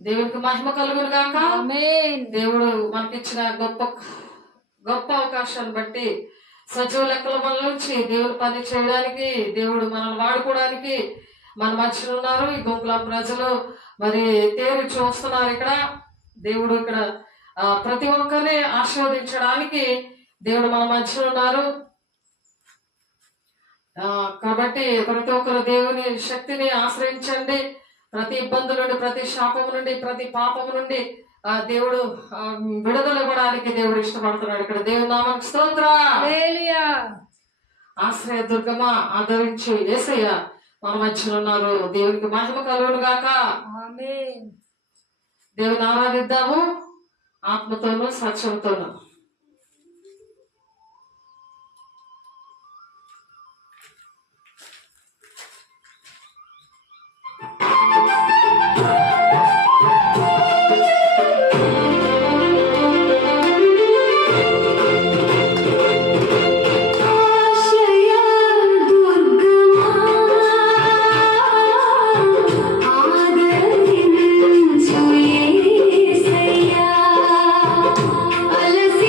దేవునికి మహిమ కలుగును గాక. ఆమేన్. దేవుడు మనకిచ్చిన గొప్ప గొప్ప అవకాశాన్ని బట్టి సజీవ లెక్కల మన నుంచి దేవుని పని చేయడానికి, దేవుడు మనల్ని వాడుకోవడానికి మన మధ్యలో ఉన్నారు. ఈ గోకులం ప్రజలు మరి తేరు చూస్తున్నారు. ఇక్కడ దేవుడు ఇక్కడ ప్రతి ఒక్కరిని ఆశీర్వదించడానికి దేవుడు మన మధ్యలో ఉన్నారు. కాబట్టి ప్రతి ఒక్కరు దేవుని శక్తిని ఆశ్రయించండి. ప్రతి ఇబ్బందుల నుండి, ప్రతి శాపము నుండి, ప్రతి పాపము నుండి దేవుడు విడుదల ఇవ్వడానికి దేవుడు ఇష్టపడుతున్నాడు. ఇక్కడ దేవుని నామానికి స్తోత్రం. హల్లెలూయా. ఆశ్రయ దుర్గమా ఆదరించి యేసయ్య మన మధ్యలో ఉన్నారు. దేవునికి మహిమ కలుగును గాక. ఆమేన్. దేవుని ఆరాధిద్దాము ఆత్మతోనూ సత్యంతోనూ. అలసి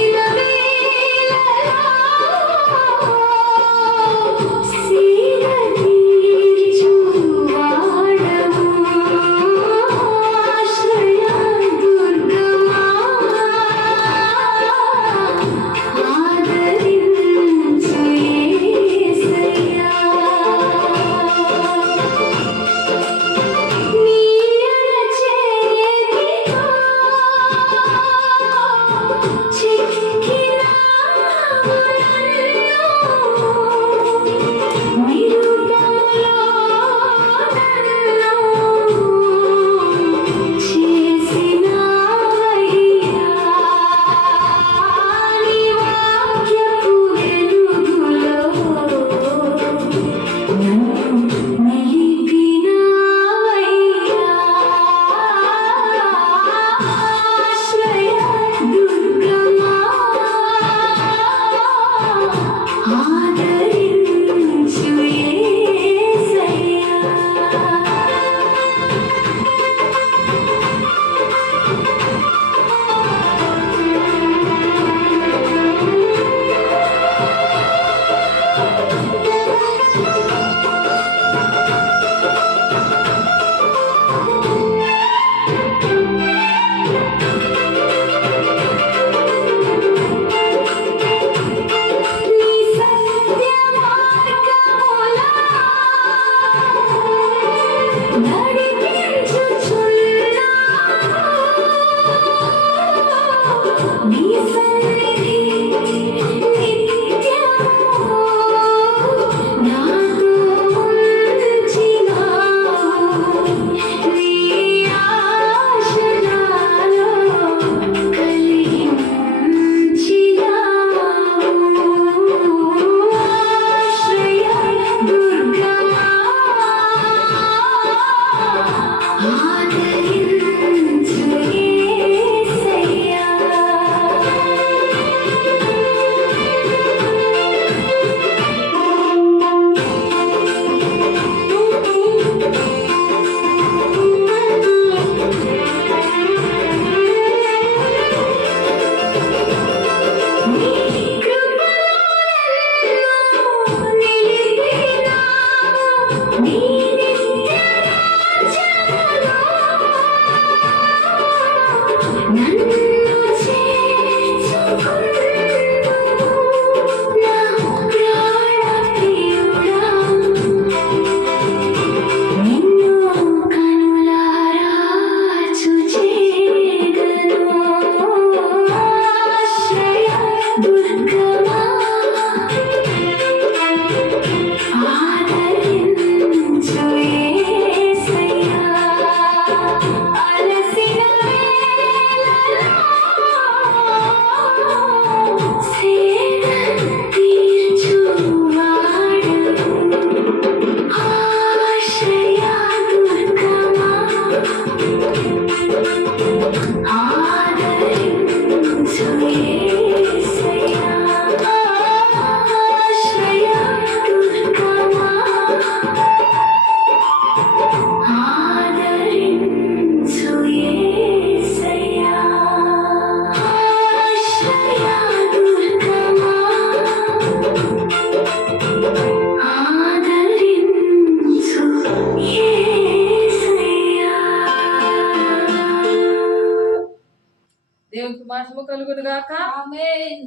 దేవునికి మహిమ కలుగును గాక. ఆమేన్.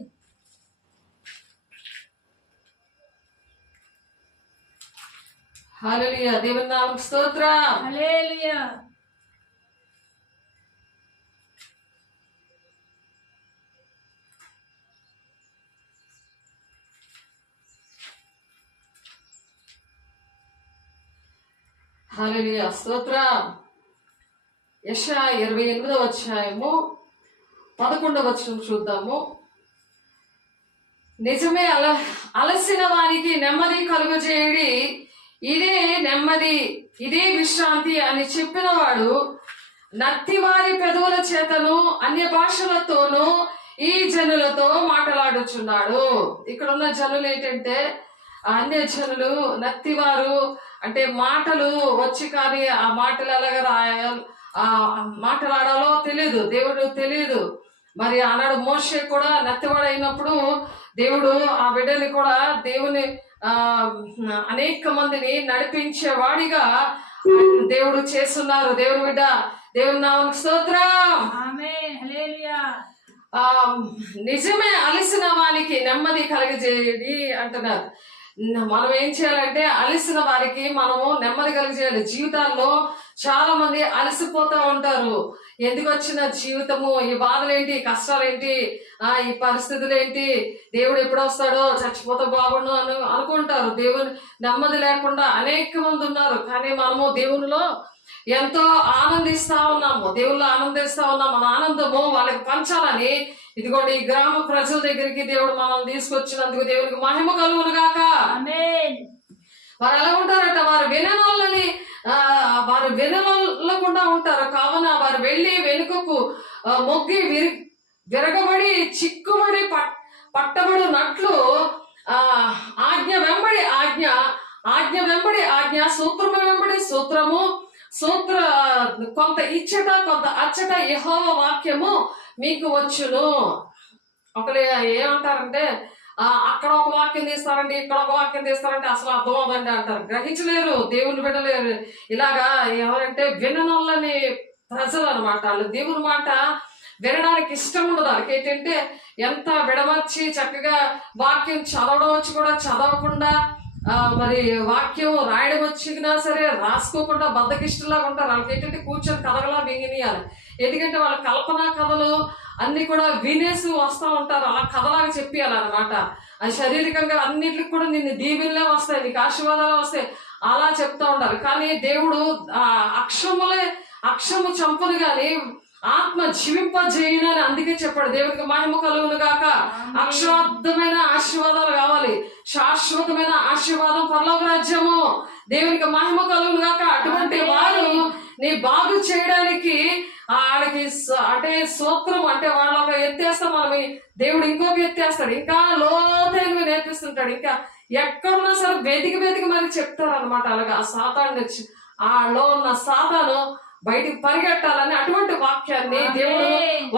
హల్లెలూయా. దేవుని నామముకు స్తోత్రం. హల్లెలూయా. హల్లెలూయా. స్తోత్రం. యెషయా 28వ అధ్యాయము 11వ వచనం చూద్దాము. నిజమే అలసిన వారికి నెమ్మది కలుగజేయడి, ఇదే నెమ్మది, ఇదే విశ్రాంతి అని చెప్పినవాడు నత్తివారి పెదవుల చేతను అన్య భాషలతోనూ ఈ జనులతో మాట్లాడుచున్నాడు. ఇక్కడ ఉన్న జనులు ఏంటంటే అన్య జనులు, నత్తివారు అంటే మాటలు వచ్చి కానీ ఆ మాటలు ఎలాగ ఆ మాట్లాడాలో తెలియదు, దేవుడు తెలియదు. మరి ఆనాడు మోషే కూడా నత్తివాడు అయినప్పుడు దేవుడు ఆ బిడ్డని కూడా దేవుని అనేక మందిని నడిపించేవాడిగా దేవుడు చేస్తున్నారు. దేవుని బిడ్డ, దేవుని నామముకు స్తోత్రం. ఆమేన్. హల్లెలూయా. నిజమే అలసిన వానికి నెమ్మది కలుగజేయడి అంటున్నారు. మనం ఏం చేయాలంటే అలసిన వారికి మనము నెమ్మది కలిగజేయాలి. జీవితాల్లో చాలా మంది అలసిపోతూ ఉంటారు. ఎందుకు వచ్చిన జీవితము, ఈ బాధలేంటి, కష్టాలేంటి, ఈ పరిస్థితులు ఏంటి, దేవుడు ఎప్పుడు వస్తాడో, చచ్చిపోతే బాగుండు అనుకుంటారు. దేవుని నెమ్మది లేకుండా అనేక మంది ఉన్నారు. కానీ మనము దేవునిలో ఎంతో ఆనందిస్తా ఉన్నాము, దేవుళ్ళు ఆనందిస్తా ఉన్నాము. మన ఆనందము వాళ్ళకి పంచాలని ఇదిగోండి ఈ గ్రామ ప్రజల దగ్గరికి దేవుడు మనల్ని తీసుకొచ్చినందుకు దేవునికి మహిమ కలుగును గాక. ఆమేన్. వారు ఎలా ఉంటారట, వారు వినవాళ్ళని వారు వినవల్లకుండా ఉంటారు. కావున వారు వెళ్ళి వెనుకకు మొగ్గి విరగబడి చిక్కుబడి పట్టబడినట్లు ఆజ్ఞ వెంబడి ఆజ్ఞ, ఆజ్ఞ వెంబడి ఆజ్ఞ, సూత్రము వెంబడి సూత్రము, సూత్ర కొంత ఇచ్చట కొంత అచ్చట యెహోవా వాక్యము మీకు వచ్చును. ఒకరు ఏమంటారంటే అక్కడ ఒక వాక్యం తీస్తారండి, ఇక్కడ ఒక వాక్యం తీస్తారంటే అసలు అర్థం అవ్వదండి అంటారు. గ్రహించలేరు, దేవుని బిడ్డలేరు. ఇలాగా ఎవరంటే విననొల్లని ప్రజలు అనమాట. వాళ్ళు దేవుని మాట వినడానికి ఇష్టం ఉండదు. వాళ్ళకి ఏంటంటే ఎంత విడమర్చి చక్కగా వాక్యం చదవడం వచ్చి కూడా చదవకుండా, మరి వాక్యం రాయడం వచ్చినా సరే రాసుకోకుండా బద్దకిష్టంలాగా ఉంటారు. వాళ్ళకి ఏంటంటే కూర్చొని కథగలా మింగినియాలి. ఎందుకంటే వాళ్ళ కల్పనా కథలు అన్ని కూడా వినేసి వస్తూ ఉంటారు. అలా కథలాగా చెప్పియాలన్నమాట. అది శారీరకంగా అన్నిటికి కూడా నిన్ను దీవెనలే వస్తాయి, నీకు ఆశీర్వాదాలు వస్తాయి, అలా చెప్తా ఉండాలి. కానీ దేవుడు అక్షము చంపును గాని ఆత్మ జీవింపజేయునని అందుకే చెప్పాడు. దేవునికి మహిమ కలుగును గాక. అక్షరార్థమైన ఆశీర్వాదాలు కావాలి, శాశ్వతమైన ఆశీర్వాదం, పరలోక రాజ్యము. దేవునికి మహిమ కలుగును గాక. అటువంటి వారు నీ బాగు చేయడానికి వాళ్ళకి అంటే సూత్రం అంటే వాళ్ళ ఒక ఎత్తేస్తాం మనం, దేవుడు ఇంకొక ఎత్తేస్తాడు, ఇంకా లోతైనవి నేర్పిస్తుంటాడు. ఇంకా ఎక్కడున్నా సరే వెతికి మరి చెప్తారు అనమాట. అలాగా ఆ సాతాన్ని వచ్చి ఆలో ఉన్న సాతాను బయటికి పరిగెట్టాలని అటువంటి వాక్యాన్ని దేవుడు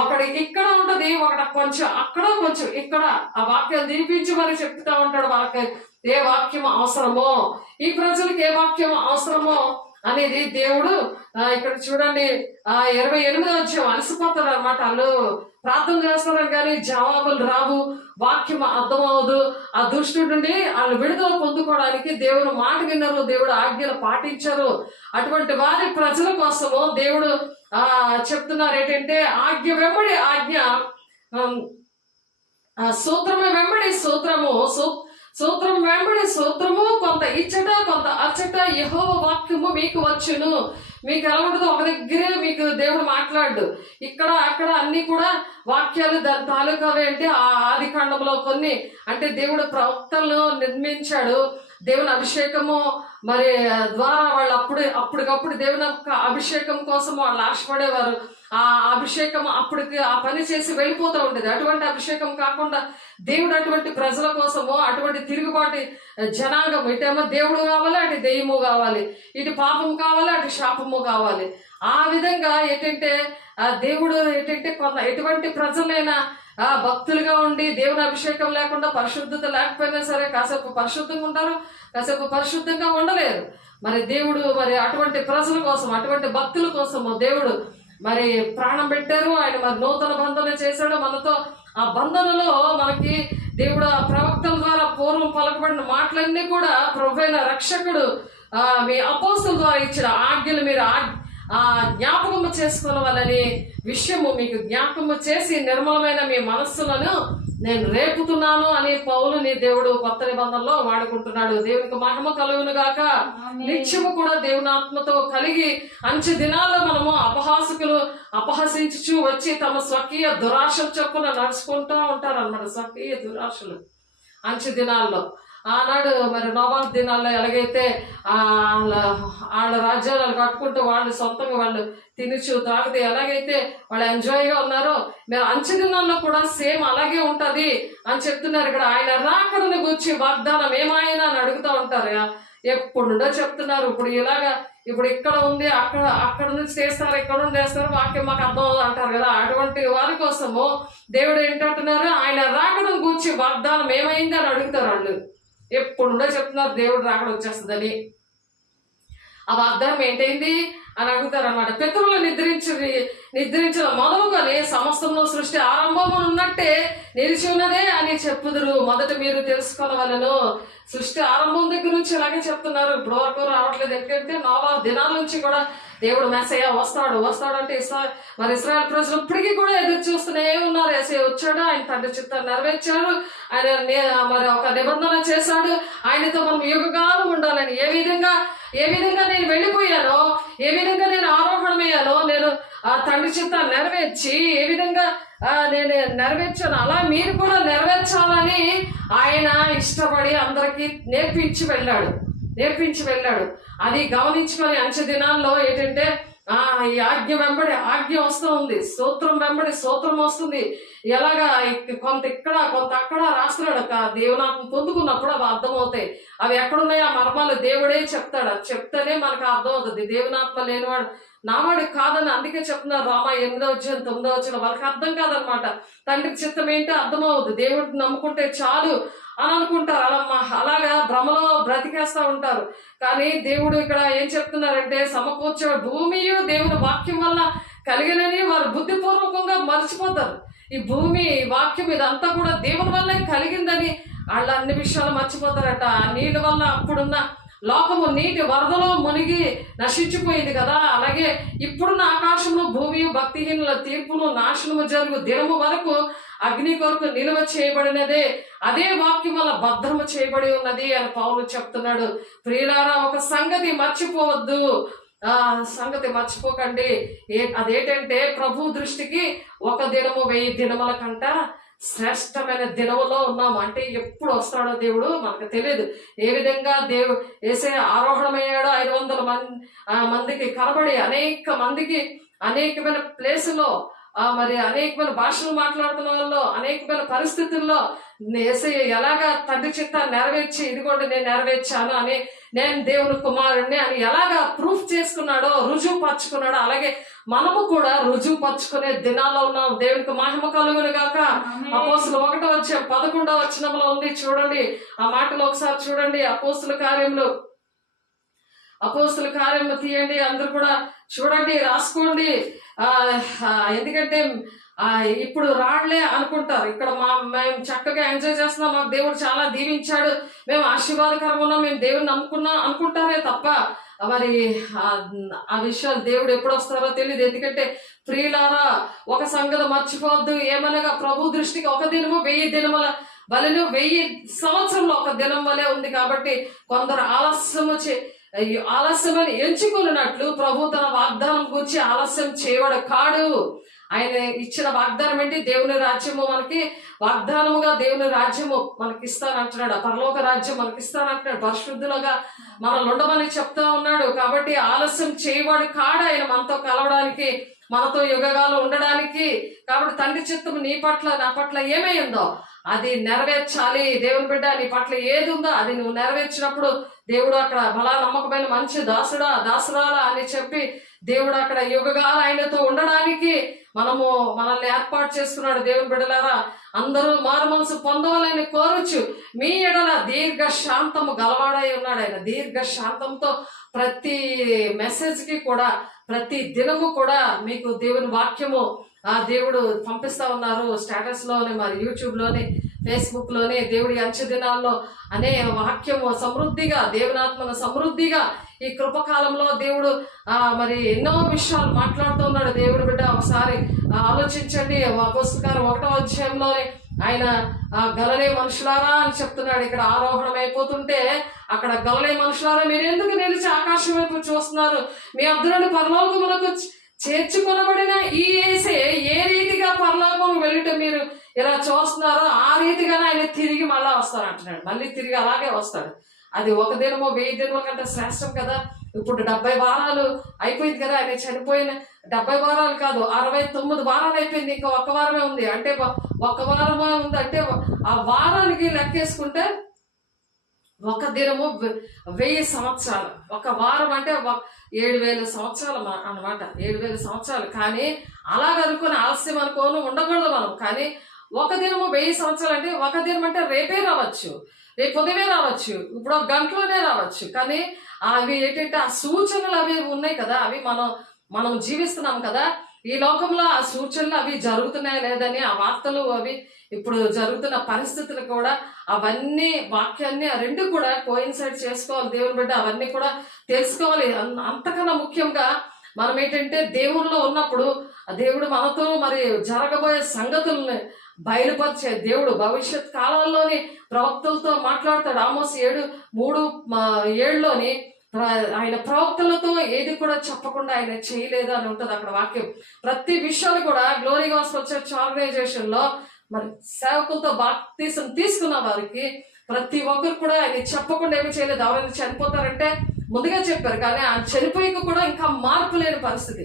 ఒకడికి ఇక్కడ ఉంటది, ఒకటి కొంచెం అక్కడ కొంచెం ఇక్కడ ఆ వాక్యాన్ని దినిపించి మరి చెప్తా ఉంటాడు. వాళ్ళకి ఏ వాక్యం అవసరమో, ఈ ప్రజలకు ఏ వాక్యం అవసరమో అనేది దేవుడు ఇక్కడ చూడండి 28వ అధ్యాయం అలసిపోతారు అనమాట. వాళ్ళు ప్రార్థన చేస్తారు కానీ జవాబులు రావు, వాక్యం అర్థం అవ్వదు. ఆ దుష్టుడి నుండి వాళ్ళు విడుదల పొందుకోవడానికి దేవుడు మాట విన్నారు, దేవుడు ఆజ్ఞలు పాటించారు. అటువంటి వారి ప్రజల కోసము దేవుడు చెప్తున్నారు ఏంటంటే ఆజ్ఞ వెంబడి ఆజ్ఞ, సూత్రము వెంబడి సూత్రము, సూత్రం వెంబడి సూత్రము, కొంత ఇచ్చట కొంత అచ్చట యెహోవా వాక్యము మీకు వచ్చును. మీకు ఎలా ఉంటుందో ఒక దగ్గరే మీకు దేవుడు మాట్లాడు, ఇక్కడ అక్కడ అన్ని కూడా వాక్యాలు దాని తాలూకావే. అంటే ఆ ఆది కాండంలో కొన్ని అంటే దేవుడు ప్రవక్తలను నిర్మించాడు. దేవుని అభిషేకము మరి ద్వారా వాళ్ళు అప్పటికప్పుడు దేవుని అభిషేకం కోసం వాళ్ళు ఆశపడేవారు. ఆ అభిషేకం అప్పటికి ఆ పని చేసి వెళ్ళిపోతూ ఉండేది. అటువంటి అభిషేకం కాకుండా దేవుడు అటువంటి ప్రజల కోసము అటువంటి తిరుగుబాటు జనాంగం, ఇటేమో దేవుడు కావాలి, అటు దెయ్యము కావాలి, ఇటు పాపం కావాలి, అటు శాపము కావాలి. ఆ విధంగా ఏంటంటే దేవుడు ఏంటంటే ఎటువంటి ప్రజలైనా భక్తులుగా ఉండి దేవుని అభిషేకం లేకుండా పరిశుద్ధత లేకపోయినా సరే కాసేపు పరిశుద్ధంగా ఉంటారు, కాసేపు పరిశుద్ధంగా ఉండలేరు. మరి దేవుడు మరి అటువంటి ప్రజల కోసం, అటువంటి భక్తుల కోసము దేవుడు మరి ప్రాణం పెట్టారు. ఆయన మరి నూతన బంధన చేశాడు మనతో. ఆ బంధనలో మనకి దేవుడు ఆ ప్రవక్తల ద్వారా పూర్వం పలకబడిన మాటలన్నీ కూడా ప్రభువైన రక్షకుడు మీ అపోస్తల ద్వారా ఇచ్చిన ఆజ్ఞలు మీరు జ్ఞాపకము చేసుకోవాలని విషయము మీకు జ్ఞాపకము చేసి నిర్మలమైన మీ మనస్సులను నేను రేపుతున్నాను అని పౌలుని దేవుడు కొత్త నిబంధనలో వాడుకుంటున్నాడు. దేవునికి మహిమ కలుగును గాక. నిత్యము కూడా దేవుని ఆత్మతో కలిగి అంచె దినాల్లో మనము అపహాసకులు అపహసించు వచ్చి తమ స్వకీయ దురాశలు చొప్పున నడుచుకుంటూ ఉంటారు అన్నమాట. స్వకీయ దురాశలు అంచె దినాల్లో. ఆనాడు మరి నోవాహు దినాల్లో ఎలాగైతే వాళ్ళ రాజ్యాలు కట్టుకుంటూ వాళ్ళు సొంతంగా వాళ్ళు తినచ్చు తాగితే ఎలాగైతే వాళ్ళు ఎంజాయ్గా ఉన్నారో మీరు అంచె దినాల్లో కూడా సేమ్ అలాగే ఉంటది అని చెప్తున్నారు. ఇక్కడ ఆయన రాకడని గురించి వాగ్దానం ఏమాయనా అని అడుగుతూ ఉంటారు. ఎప్పుడుండో చెప్తున్నారు. ఇప్పుడు ఇక్కడ ఉంది, అక్కడ నుంచి చేస్తారు, ఇక్కడ నుండి చేస్తారు, వాక్యం మాకు అర్థం అవుతుంది అంటారు కదా. అటువంటి వారి కోసము దేవుడు ఏంటంటున్నారు, ఆయన రాకడం గురించి వాగ్దానం ఏమైంది అని అడుగుతారు. వాళ్ళు ఎప్పుడుండో చెప్తున్నారు దేవుడు రాకడ వచ్చేస్తుందని. ఆ వాగ్దానం ఏంటైంది అని అడుగుతారు అన్నమాట. పితరులు నిద్రించిన మొదలుకొని సమస్తంలో సృష్టి ఆరంభము ఉన్నట్టే నిలిచి ఉన్నదే అని చెప్పుదురు. మొదట మీరు తెలుసుకోవాలను. సృష్టి ఆరంభం దగ్గర నుంచి ఇలాగే చెప్తున్నారు. ఇప్పుడు వరకు రావట్లేదు. ఎందుకంటే నోవాహు దినాల నుంచి కూడా దేవుడు మెస్సయ్య వస్తాడు అంటే మరి ఇశ్రాయేల్ ప్రజలు ఇప్పటికీ కూడా ఎదురు చూస్తూనే ఉన్నారు. యేసయ్య వచ్చాడు, ఆయన తండ్రి చిత్తాన్ని నెరవేర్చాడు, ఆయన మరి ఒక నిబంధన చేశాడు, ఆయనతో మనం యుగకాలం ఉండాలని. ఏ విధంగా నేను వెళ్ళిపోయానో, ఏ విధంగా నేను ఆరోహణమయ్యానో, నేను ఆ తండ్రి చిత్తాన్ని నెరవేర్చి ఏ విధంగా నేను నెరవేర్చాను, అలా మీరు కూడా నెరవేర్చాలని ఆయన ఇష్టపడి అందరికీ నేర్పించి వెళ్ళాడు. అది గమనించుకొని అంచె దినాల్లో ఏంటంటే ఈ ఆజ్ఞ వెంబడి ఆజ్ఞ వస్తూ ఉంది, సూత్రం వెంబడి సూత్రం వస్తుంది. ఎలాగా కొంత ఇక్కడ కొంత అక్కడ రాస్తున్నాడు. దేవునాత్మ పొందుకున్నప్పుడు అవి అర్థమవుతాయి. అవి ఎక్కడున్నాయి ఆ మర్మాలు దేవుడే చెప్తాడు. అది చెప్తేనే మనకు అర్థం అవుతుంది. దేవునాత్మ లేనివాడు నావాడు కాదని అందుకే చెప్తున్నారు. రామ 8:9 వాళ్ళకి అర్థం కాదనమాట. తండ్రికి చిత్తం ఏంటో అర్థమవుతుంది. దేవుడిని నమ్ముకుంటే చాలు అని అనుకుంటారు. అలాగా భ్రమలో బ్రతికేస్తా ఉంటారు. కానీ దేవుడు ఇక్కడ ఏం చెప్తున్నారంటే సమకూర్చే భూమియు దేవుని వాక్యం వల్ల కలిగినని వారు బుద్ధిపూర్వకంగా మర్చిపోతారు. ఈ భూమి వాక్యం ఇదంతా కూడా దేవుని వల్లే కలిగిందని వాళ్ళు అన్ని విషయాలు మర్చిపోతారట. ఆ నీళ్ళ వల్ల అప్పుడున్న లోకము నీటి వరదలో మునిగి నశించిపోయింది కదా. అలాగే ఇప్పుడున్న ఆకాశంలో భూమి భక్తిహీనుల తీర్పును నాశనము జరుగు దినము వరకు అగ్ని కొరకు నిలువ చేయబడినదే, అదే వాక్యం వల్ల భద్రము చేయబడి ఉన్నది అని పౌలు చెప్తున్నాడు. ప్రియులారా, ఒక సంగతి మర్చిపోవద్దు. సంగతి మర్చిపోకండి. అదేంటంటే ప్రభు దృష్టికి ఒక దినము 1000 దినముల కంట శ్రేష్టమైన దినములో ఉన్నాము. అంటే ఎప్పుడు వస్తాడో దేవుడు మనకు తెలియదు. ఏ విధంగా యేసయ్య ఆరోహణమయ్యాడో 500 మందికి కనబడి అనేక మందికి అనేకమైన ప్లేసులో మరి అనేకమైన భాషలు మాట్లాడుతున్న వాళ్ళు అనేకమైన పరిస్థితుల్లో యేసయ్య ఎలాగా తండ్రి చిత్తాన్ని నెరవేర్చి ఇదిగోండి నేను నెరవేర్చాను అని, నేను దేవుని కుమారుణ్ణి అని ఎలాగా ప్రూఫ్ చేసుకున్నాడో, రుజువు పరుచుకున్నాడో, అలాగే మనము కూడా రుజువు పరుచుకునే దినాల్లో ఉన్నాం. దేవునికి మహిమ కలుగును గాక. అపోస్తుల 1:11 ఉంది చూడండి. ఆ మాటలు ఒకసారి చూడండి. అపోస్తుల కార్యము తీయండి, అందరూ కూడా చూడండి, రాసుకోండి. ఎందుకంటే ఇప్పుడు రాళ్లే అనుకుంటారు. ఇక్కడ మేము చక్కగా ఎంజాయ్ చేస్తున్నాం, మాకు దేవుడు చాలా దీవించాడు, మేము ఆశీర్వాదకరంగా ఉన్నాం, మేము దేవుడిని నమ్ముకున్నాం అనుకుంటారే తప్ప మరి ఆ విషయాలు దేవుడు ఎప్పుడు వస్తారో తెలియదు. ఎందుకంటే ప్రియులారా, ఒక సంగతి మర్చిపోవద్దు. ఏమనగా ప్రభు దృష్టికి ఒక దినము 1000 దినముల వలెను 1000 సంవత్సరంలో ఒక దినం వలె ఉంది. కాబట్టి కొందరు ఆలస్యమని ఎంచుకున్నట్లు ప్రభు తన వాగ్దానం గురించి ఆలస్యం చేయవాడు కాడు. ఆయన ఇచ్చిన వాగ్దానం ఏంటి? దేవుని రాజ్యము మనకి వాగ్దానముగా దేవుని రాజ్యము మనకి ఇస్తానంటున్నాడు. పరలోక రాజ్యం మనకి ఇస్తానంటున్నాడు. పరిశుద్ధులుగా మనల్ని ఉండమని చెప్తా ఉన్నాడు. కాబట్టి ఆలస్యం చేయవాడు కాడు ఆయన మనతో కలవడానికి, మనతో యుగగాలు ఉండడానికి. కాబట్టి తండ్రి చిత్తము నీ పట్ల నా పట్ల ఏమైందో అది నెరవేర్చాలి. దేవుని బిడ్డ, నీ పట్ల ఏది ఉందో అది నువ్వు నెరవేర్చినప్పుడు దేవుడు అక్కడ బలా నమ్మకమైన మంచి దాసురాలా అని చెప్పి దేవుడు అక్కడ యుగగాలు ఆయనతో ఉండడానికి మనల్ని ఏర్పాటు చేసుకున్నాడు. దేవుని బిడ్డలారా, అందరూ మారు మనసు పొందవాలని కోరచ్చు. మీ ఎడల దీర్ఘ శాంతము గలవాడై ఉన్నాడు. ఆయన దీర్ఘ శాంతంతో ప్రతి మెసేజ్కి కూడా ప్రతి దినము కూడా మీకు దేవుని వాక్యము దేవుడు పంపిస్తా ఉన్నారు. స్టేటస్ లోని, మరి యూట్యూబ్ లోని, ఫేస్బుక్ లోని దేవుడి అంచె దినాల్లో అనే వాక్యము సమృద్ధిగా, దేవునాత్మను సమృద్ధిగా ఈ కృపకాలంలో దేవుడు మరి ఎన్నో విషయాలు మాట్లాడుతూ ఉన్నాడు. దేవుడు బిడ్డ ఒకసారి ఆలోచించండి. పుస్తకాలు 1వ అధ్యాయంలోనే ఆయన గలలే మనుషులారా అని చెప్తున్నాడు. ఇక్కడ ఆరోహణం అయిపోతుంటే అక్కడ గలలే మనుషులారా మీరు ఎందుకు నిలిచి ఆకాశం వైపు చూస్తున్నారు? మీ అద్దులను పరలోకములకు చేర్చుకొనబడిన ఈ యేసే ఏ రీతిగా పరలోకం వెళ్ళిట మీరు ఇలా చూస్తున్నారో ఆ రీతిగానే ఆయన తిరిగి మళ్ళా వస్తారు అంటున్నాడు. మళ్ళీ తిరిగి అలాగే వస్తాడు. అది 1 దినమో 1000 దినముల కంటే శ్రేష్టం కదా. ఇప్పుడు 70 వారాలు అయిపోయింది కదా. ఆయన చనిపోయిన 70 వారాలు కాదు, 69 వారాలు అయిపోయింది. ఇంకా 1 వారమే ఉంది. అంటే 1 వారమే ఉంది అంటే ఆ వారానికి లెక్కేసుకుంటే 1 దినము 1000 సంవత్సరాలు. 1 వారం అంటే 7000 సంవత్సరాలు అన్నమాట. 7000 సంవత్సరాలు. కానీ అలాగనుకుని ఆలస్యం అనుకోను ఉండకూడదు మనం. కానీ 1 దినము 1000 సంవత్సరాలు అంటే 1 దినం అంటే రేపే రావచ్చు, రేపు ఉదయమే రావచ్చు, ఇప్పుడు 1 గంటలోనే రావచ్చు. కానీ అవి ఏంటంటే ఆ సూచనలు అవి ఉన్నాయి కదా, అవి మనం జీవిస్తున్నాం కదా ఈ లోకంలో. ఆ సూచనలు అవి జరుగుతున్నాయా లేదని, ఆ వార్తలు అవి ఇప్పుడు జరుగుతున్న పరిస్థితులు కూడా అవన్నీ వాక్యాన్ని ఆ 2 కూడా కోయిన్సైడ్ చేసుకోవాలి. దేవుని బిడ్డ అవన్నీ కూడా తెలుసుకోవాలి. అంతకన్నా ముఖ్యంగా మనం ఏంటంటే దేవునిలో ఉన్నప్పుడు దేవుడు మనతో మరి జరగబోయే సంగతుల్ని బయలుపరిచే దేవుడు. భవిష్యత్ కాలంలోని ప్రవక్తలతో మాట్లాడతాడు. ఆమోస్ 7:3-7లోని ఆయన ప్రవక్తలతో ఏది కూడా చెప్పకుండా ఆయన చేయలేదు అని ఉంటుంది అక్కడ వాక్యం. ప్రతి విషయాలు కూడా గ్లోరీ గాస్పెల్ చర్చ్ ఆర్గనైజేషన్ లో మరి సేవకులతో బాప్తిసం తీసుకున్న వారికి ప్రతి ఒక్కరు కూడా ఆయన చెప్పకుండా ఏమి చేయలేదు. ఎవరైనా చనిపోతారంటే ముందుగా చెప్పారు, కానీ ఆ చనిపోయిక కూడా ఇంకా మార్పు లేని పరిస్థితి.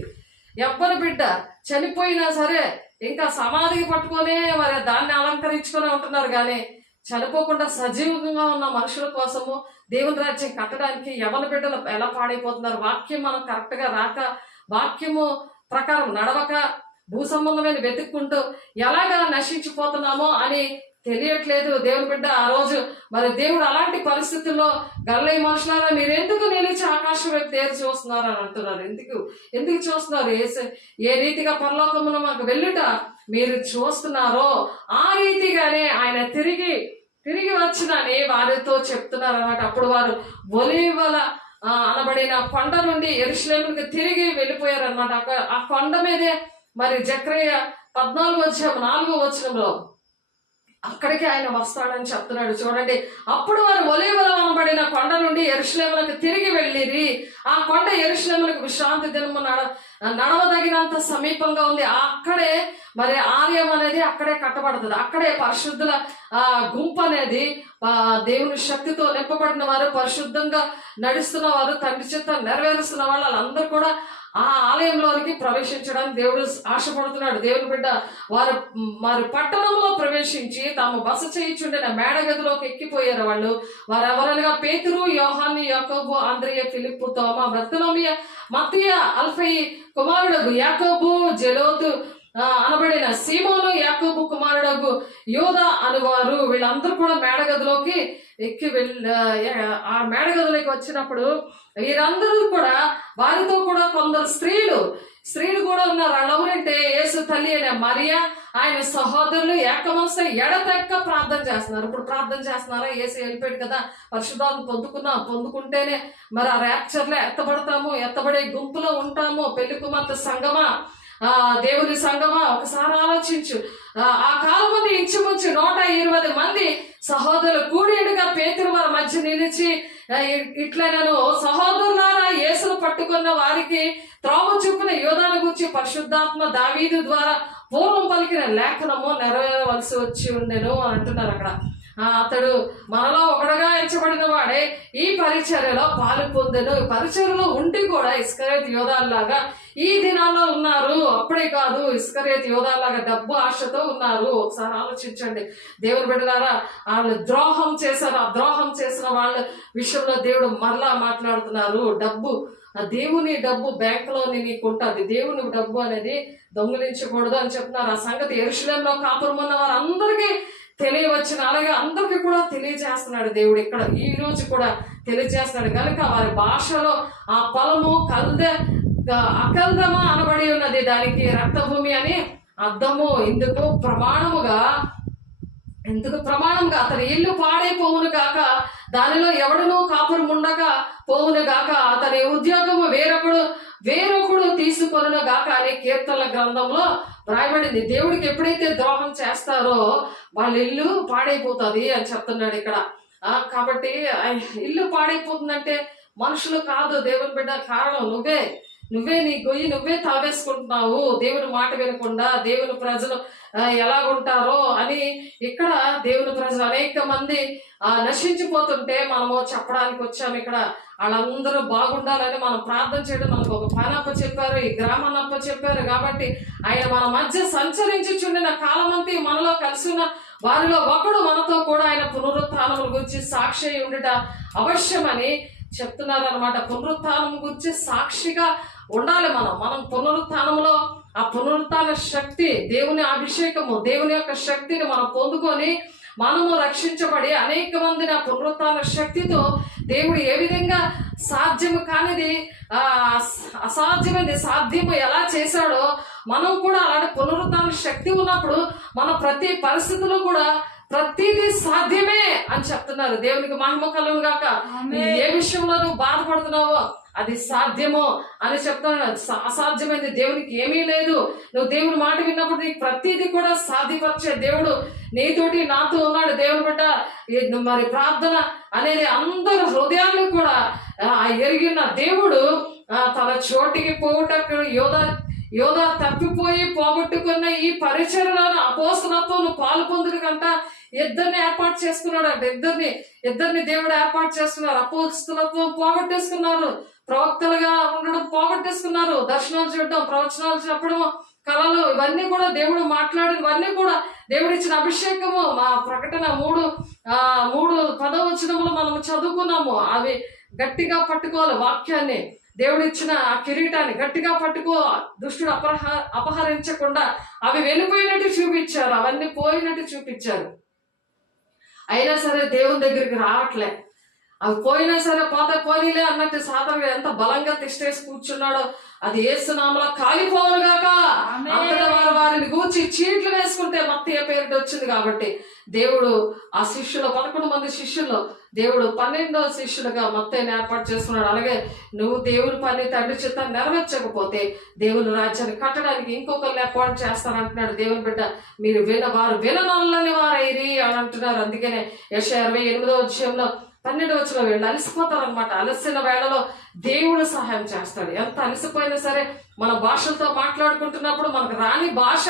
ఎవ్వరి బిడ్డ చనిపోయినా సరే ఇంకా సమాధికి పట్టుకొని మరి దాన్ని అలంకరించుకొని ఉంటున్నారు. కానీ చనిపోకుండా సజీవంగా ఉన్న మనుషుల కోసము దేవుని రాజ్యం కట్టడానికి ఎవరి బిడ్డలు ఎలా పాడైపోతున్నారు. వాక్యం మనం కరెక్ట్ గా రాక, వాక్యము ప్రకారం నడవక, భూ సంబంధమైన వెతుక్కుంటూ ఎలాగా నశించిపోతున్నామో అని తెలియట్లేదు దేవుని బిడ్డ. ఆ రోజు మరి దేవుడు అలాంటి పరిస్థితుల్లో గల్లే మనుషులారా మీరు ఎందుకు నిలిచి ఆకాశం వైపు తేరు చూస్తున్నారు అని అంటున్నారు. ఎందుకు చూస్తున్నారు? ఏ రీతిగా పరలోకమున మాకు వెళ్ళుట మీరు చూస్తున్నారో ఆ రీతిగానే ఆయన తిరిగి వచ్చినని వారితో చెప్తున్నారు అన్నమాట. అప్పుడు వారు ఒలీవల అనబడిన కొండ నుండి యెరూషలేముకి తిరిగి వెళ్ళిపోయారు అనమాట. ఆ కొండ మీదే మరి జకర్య 14:4 అక్కడికి ఆయన వస్తాడని చెప్తున్నాడు. చూడండి, అప్పుడు వారు ఒలీవల అనబడిన కొండ నుండి యెరూషలేములకు తిరిగి వెళ్ళిరి. ఆ కొండ యెరూషలేములకు విశ్రాంతి దినము నడవదగినంత సమీపంగా ఉంది. అక్కడే మరి ఆలయం అనేది అక్కడే కట్టబడుతుంది. అక్కడే పరిశుద్ధుల గుంపు అనేది దేవుని శక్తితో నింపబడిన వారు, పరిశుద్ధంగా నడుస్తున్న వారు, తండ్రి చేత నెరవేరుస్తున్న వాళ్ళందరూ కూడా ఆ ఆలయంలోనికి ప్రవేశించడానికి దేవుడు ఆశపడుతున్నాడు. దేవుని బిడ్డ వారు పట్టణంలో ప్రవేశించి తాము బస చేయించుండిన మేడగదిలోకి ఎక్కిపోయారు. వారు ఎవరనగా పేతురు, యోహాను, యాకోబు, ఆంద్రియ, ఫిలిప్పు, తోమా, బర్తలోమియ, మత్తీయ, అల్ఫయి కుమారుడు యాకోబు, జెలోతు అనబడిన సీమోను, యాకోబు కుమారుడు యోదా అనువారు వీళ్ళందరూ కూడా మేడగదిలోకి ఎక్కి ఆ మేడగదిలోకి వచ్చినప్పుడు వీరందరూ కూడా వారితో కూడా కొందరు స్త్రీలు కూడా ఉన్నారు. వాళ్ళెవరంటే యేసు తల్లి అయిన మరియా, ఆయన సహోదరులు ఏకమనస్సు ఎడతెక్క ప్రార్థన చేస్తున్నారు. ఇప్పుడు ప్రార్థన చేస్తున్నారా? యేసు వెళ్ళిపోయాడు కదా, పరిశుద్ధాత్మ పొందుకుంటేనే మరి ఆ ర్యాప్చర్లో ఎత్తబడే గుంపులో ఉంటాము. పెళ్లి కుమార్తె సంగమా, దేవుని సంగమా, ఒకసారి ఆలోచించు. ఆ కాలం మంది ఇంచుమించు 120 మంది సహోదరులు కూడేడుగా పేతురు వారి మధ్య నిలిచి ఇట్లనను సహోదరులారా, యేసును పట్టుకున్న వారికి త్రోవ చూపిన యోధాను గురించి పరిశుద్ధాత్మ దావీదు ద్వారా పూర్వం పలికిన లేఖనము నెరవేరవలసి వచ్చి ఉండెను అని అంటున్నారు అక్కడ. అతడు మనలో ఒకడుగా ఎంచబడిన వాడే ఈ పరిచర్యలో పాలు పొందెను. పరిచర్యలో ఉండి కూడా ఇస్కరియోతు యోధాల్లాగా ఈ దినాల్లో ఉన్నారు. అప్పుడే కాదు, ఇస్కరియోతు యోధాల్లాగా డబ్బు ఆశతో ఉన్నారు. ఒకసారి ఆలోచించండి దేవుని బిడ్డలారా. వాళ్ళు ద్రోహం చేశారు. ఆ ద్రోహం చేసిన వాళ్ళ విషయంలో దేవుడు మరలా మాట్లాడుతున్నారు. దేవుని డబ్బు బ్యాంకులోని నీకు ఉంటుంది. దేవుని డబ్బు అనేది దొంగిలించకూడదు అని చెప్తున్నారు. ఆ సంగతి యెరూషలేములో కాపురం ఉన్న వారందరికీ తెలియవచ్చిన, అలాగే అందరికీ కూడా తెలియజేస్తున్నాడు దేవుడు. ఇక్కడ ఈ రోజు కూడా తెలియజేస్తున్నాడు కనుక వారి భాషలో ఆ పొలము అకల్దమ అనబడి ఉన్నది, దానికి రక్తభూమి అని అర్థము. ఎందుకు ప్రమాణముగా అతని ఇల్లు పాడైపోవును గాక, దానిలో ఎవడునూ కాపురం ఉండక పోవును గాక, అతని ఉద్యోగము వేరొకడు తీసుకొనును గాక అని కీర్తనల గ్రంథంలో రాయబడింది. దేవుడికి ఎప్పుడైతే ద్రోహం చేస్తారో వాళ్ళ ఇల్లు పాడైపోతుంది అని చెప్తున్నాడు ఇక్కడ. కాబట్టి ఇల్లు పాడైపోతుందంటే మనుషులు కాదు, దేవుని బిడ్డ, కారణం నువ్వే నీ గొయ్యి నువ్వే తావేసుకుంటున్నావు. దేవుని మాట వినకుండా దేవుని ప్రజలు ఎలాగుంటారో అని ఇక్కడ దేవుని ప్రజలు అనేక మంది నశించిపోతుంటే మనము చెప్పడానికి వచ్చాము. ఇక్కడ వాళ్ళందరూ బాగుండాలని మనం ప్రార్థన చేయడం, మనకు ఒక పని అప్ప చెప్పారు, ఈ గ్రామాన్ని అప్ప చెప్పారు. కాబట్టి ఆయన మన మధ్య సంచరించుచుండిన కాలమంతి మనలో కలిసి ఉన్న వారిలో ఒకడు మనతో కూడా ఆయన పునరుత్థానముల గురించి సాక్షి ఉండుట అవశ్యమని చెప్తున్నారు అనమాట. పునరుత్థానం గురించి సాక్షిగా ఉండాలి. మనం పునరుత్థానంలో ఆ పునరుత్థాన శక్తి, దేవుని అభిషేకము, దేవుని యొక్క శక్తిని మనం పొందుకొని మనము రక్షించబడి అనేక మందిని ఆ పునరుత్థాన శక్తితో దేవుడు ఏ విధంగా సాధ్యము కానిది అసాధ్యమైనది సాధ్యము ఎలా చేశాడో మనం కూడా అలాంటి పునరుత్థాన శక్తి ఉన్నప్పుడు మన ప్రతి పరిస్థితుల్లో కూడా ప్రతిదీ సాధ్యమే అని చెప్తున్నారు. దేవునికి మహిమ కలుగును గాక. ఏ విషయంలో నువ్వు బాధపడుతున్నావో అది సాధ్యమో అని చెప్తున్నాడు. అసాధ్యమైనది దేవునికి ఏమీ లేదు. నువ్వు దేవుని మాట విన్నప్పుడు నీకు ప్రతిదీ కూడా సాధ్యపరిచే దేవుడు నీతోటి నాతో ఉన్నాడు. దేవుని బిడ్డ, మరి ప్రార్థన అనేది అందరు హృదయాన్ని కూడా ఎరిగిన దేవుడు తన చోటికి పోవుటకు యోధ తప్పిపోయి పోగొట్టుకున్న ఈ పరిచర్యలను అపోస్తలత్వం పాలు పొందుడు కంట ఇద్దరిని ఏర్పాటు చేసుకున్నాడు అంట. ఇద్దరిని దేవుడు ఏర్పాటు చేసుకున్నారు. అపోస్తలత్వం పోగొట్టేసుకున్నారు, ప్రవక్తలుగా ఉండడం పోగొట్టేసుకున్నారు, దర్శనాలు చూడడం, ప్రవచనాలు చెప్పడం, కళలు, ఇవన్నీ కూడా దేవుడు మాట్లాడిన ఇవన్నీ కూడా దేవుడు ఇచ్చిన అభిషేకము. మా ప్రకటన 3:10 మనం చదువుకున్నాము. అవి గట్టిగా పట్టుకోవాలి. వాక్యాన్ని, దేవుడు ఇచ్చిన ఆ కిరీటాన్ని గట్టిగా పట్టుకో, దుష్టుడు అపహరించకుండా. అవి వెళ్ళిపోయినట్టు చూపించారు, అవన్నీ పోయినట్టు చూపించారు. అయినా సరే దేవుని దగ్గరికి రావట్లే. అవి పోయినా సరే పోనీలే అన్నట్టు సాధారణంగా ఎంత బలంగా తిష్టేసి కూర్చున్నాడో అది యేసునామములో కాలిపోవును గాక. అంతటా వారిని గూర్చి చీట్లు వేసుకుంటే మత్తయి పేరు వచ్చింది. కాబట్టి దేవుడు ఆ 11 మంది శిష్యుల్లో దేవుడు 12వ శిష్యులుగా మత్తయిని ఏర్పాటు చేసుకున్నాడు. అలాగే నువ్వు దేవుని పని తండ్రి చిత్తాన్ని నెరవేర్చకపోతే దేవుని రాజ్యాన్ని కట్టడానికి ఇంకొకరిని ఏర్పాటు చేస్తానంటున్నాడు. దేవుని బిడ్డ, మీరు విననొల్లని వారైరి అని అంటున్నారు. అందుకనే యెషయా 28వ 12 వీళ్ళు అలసిపోతారు అనమాట. అలసిన వేళలో దేవుడు సహాయం చేస్తాడు. ఎంత అలసిపోయినా సరే మన భాషలతో మాట్లాడుకుంటున్నప్పుడు మనకు రాని భాష,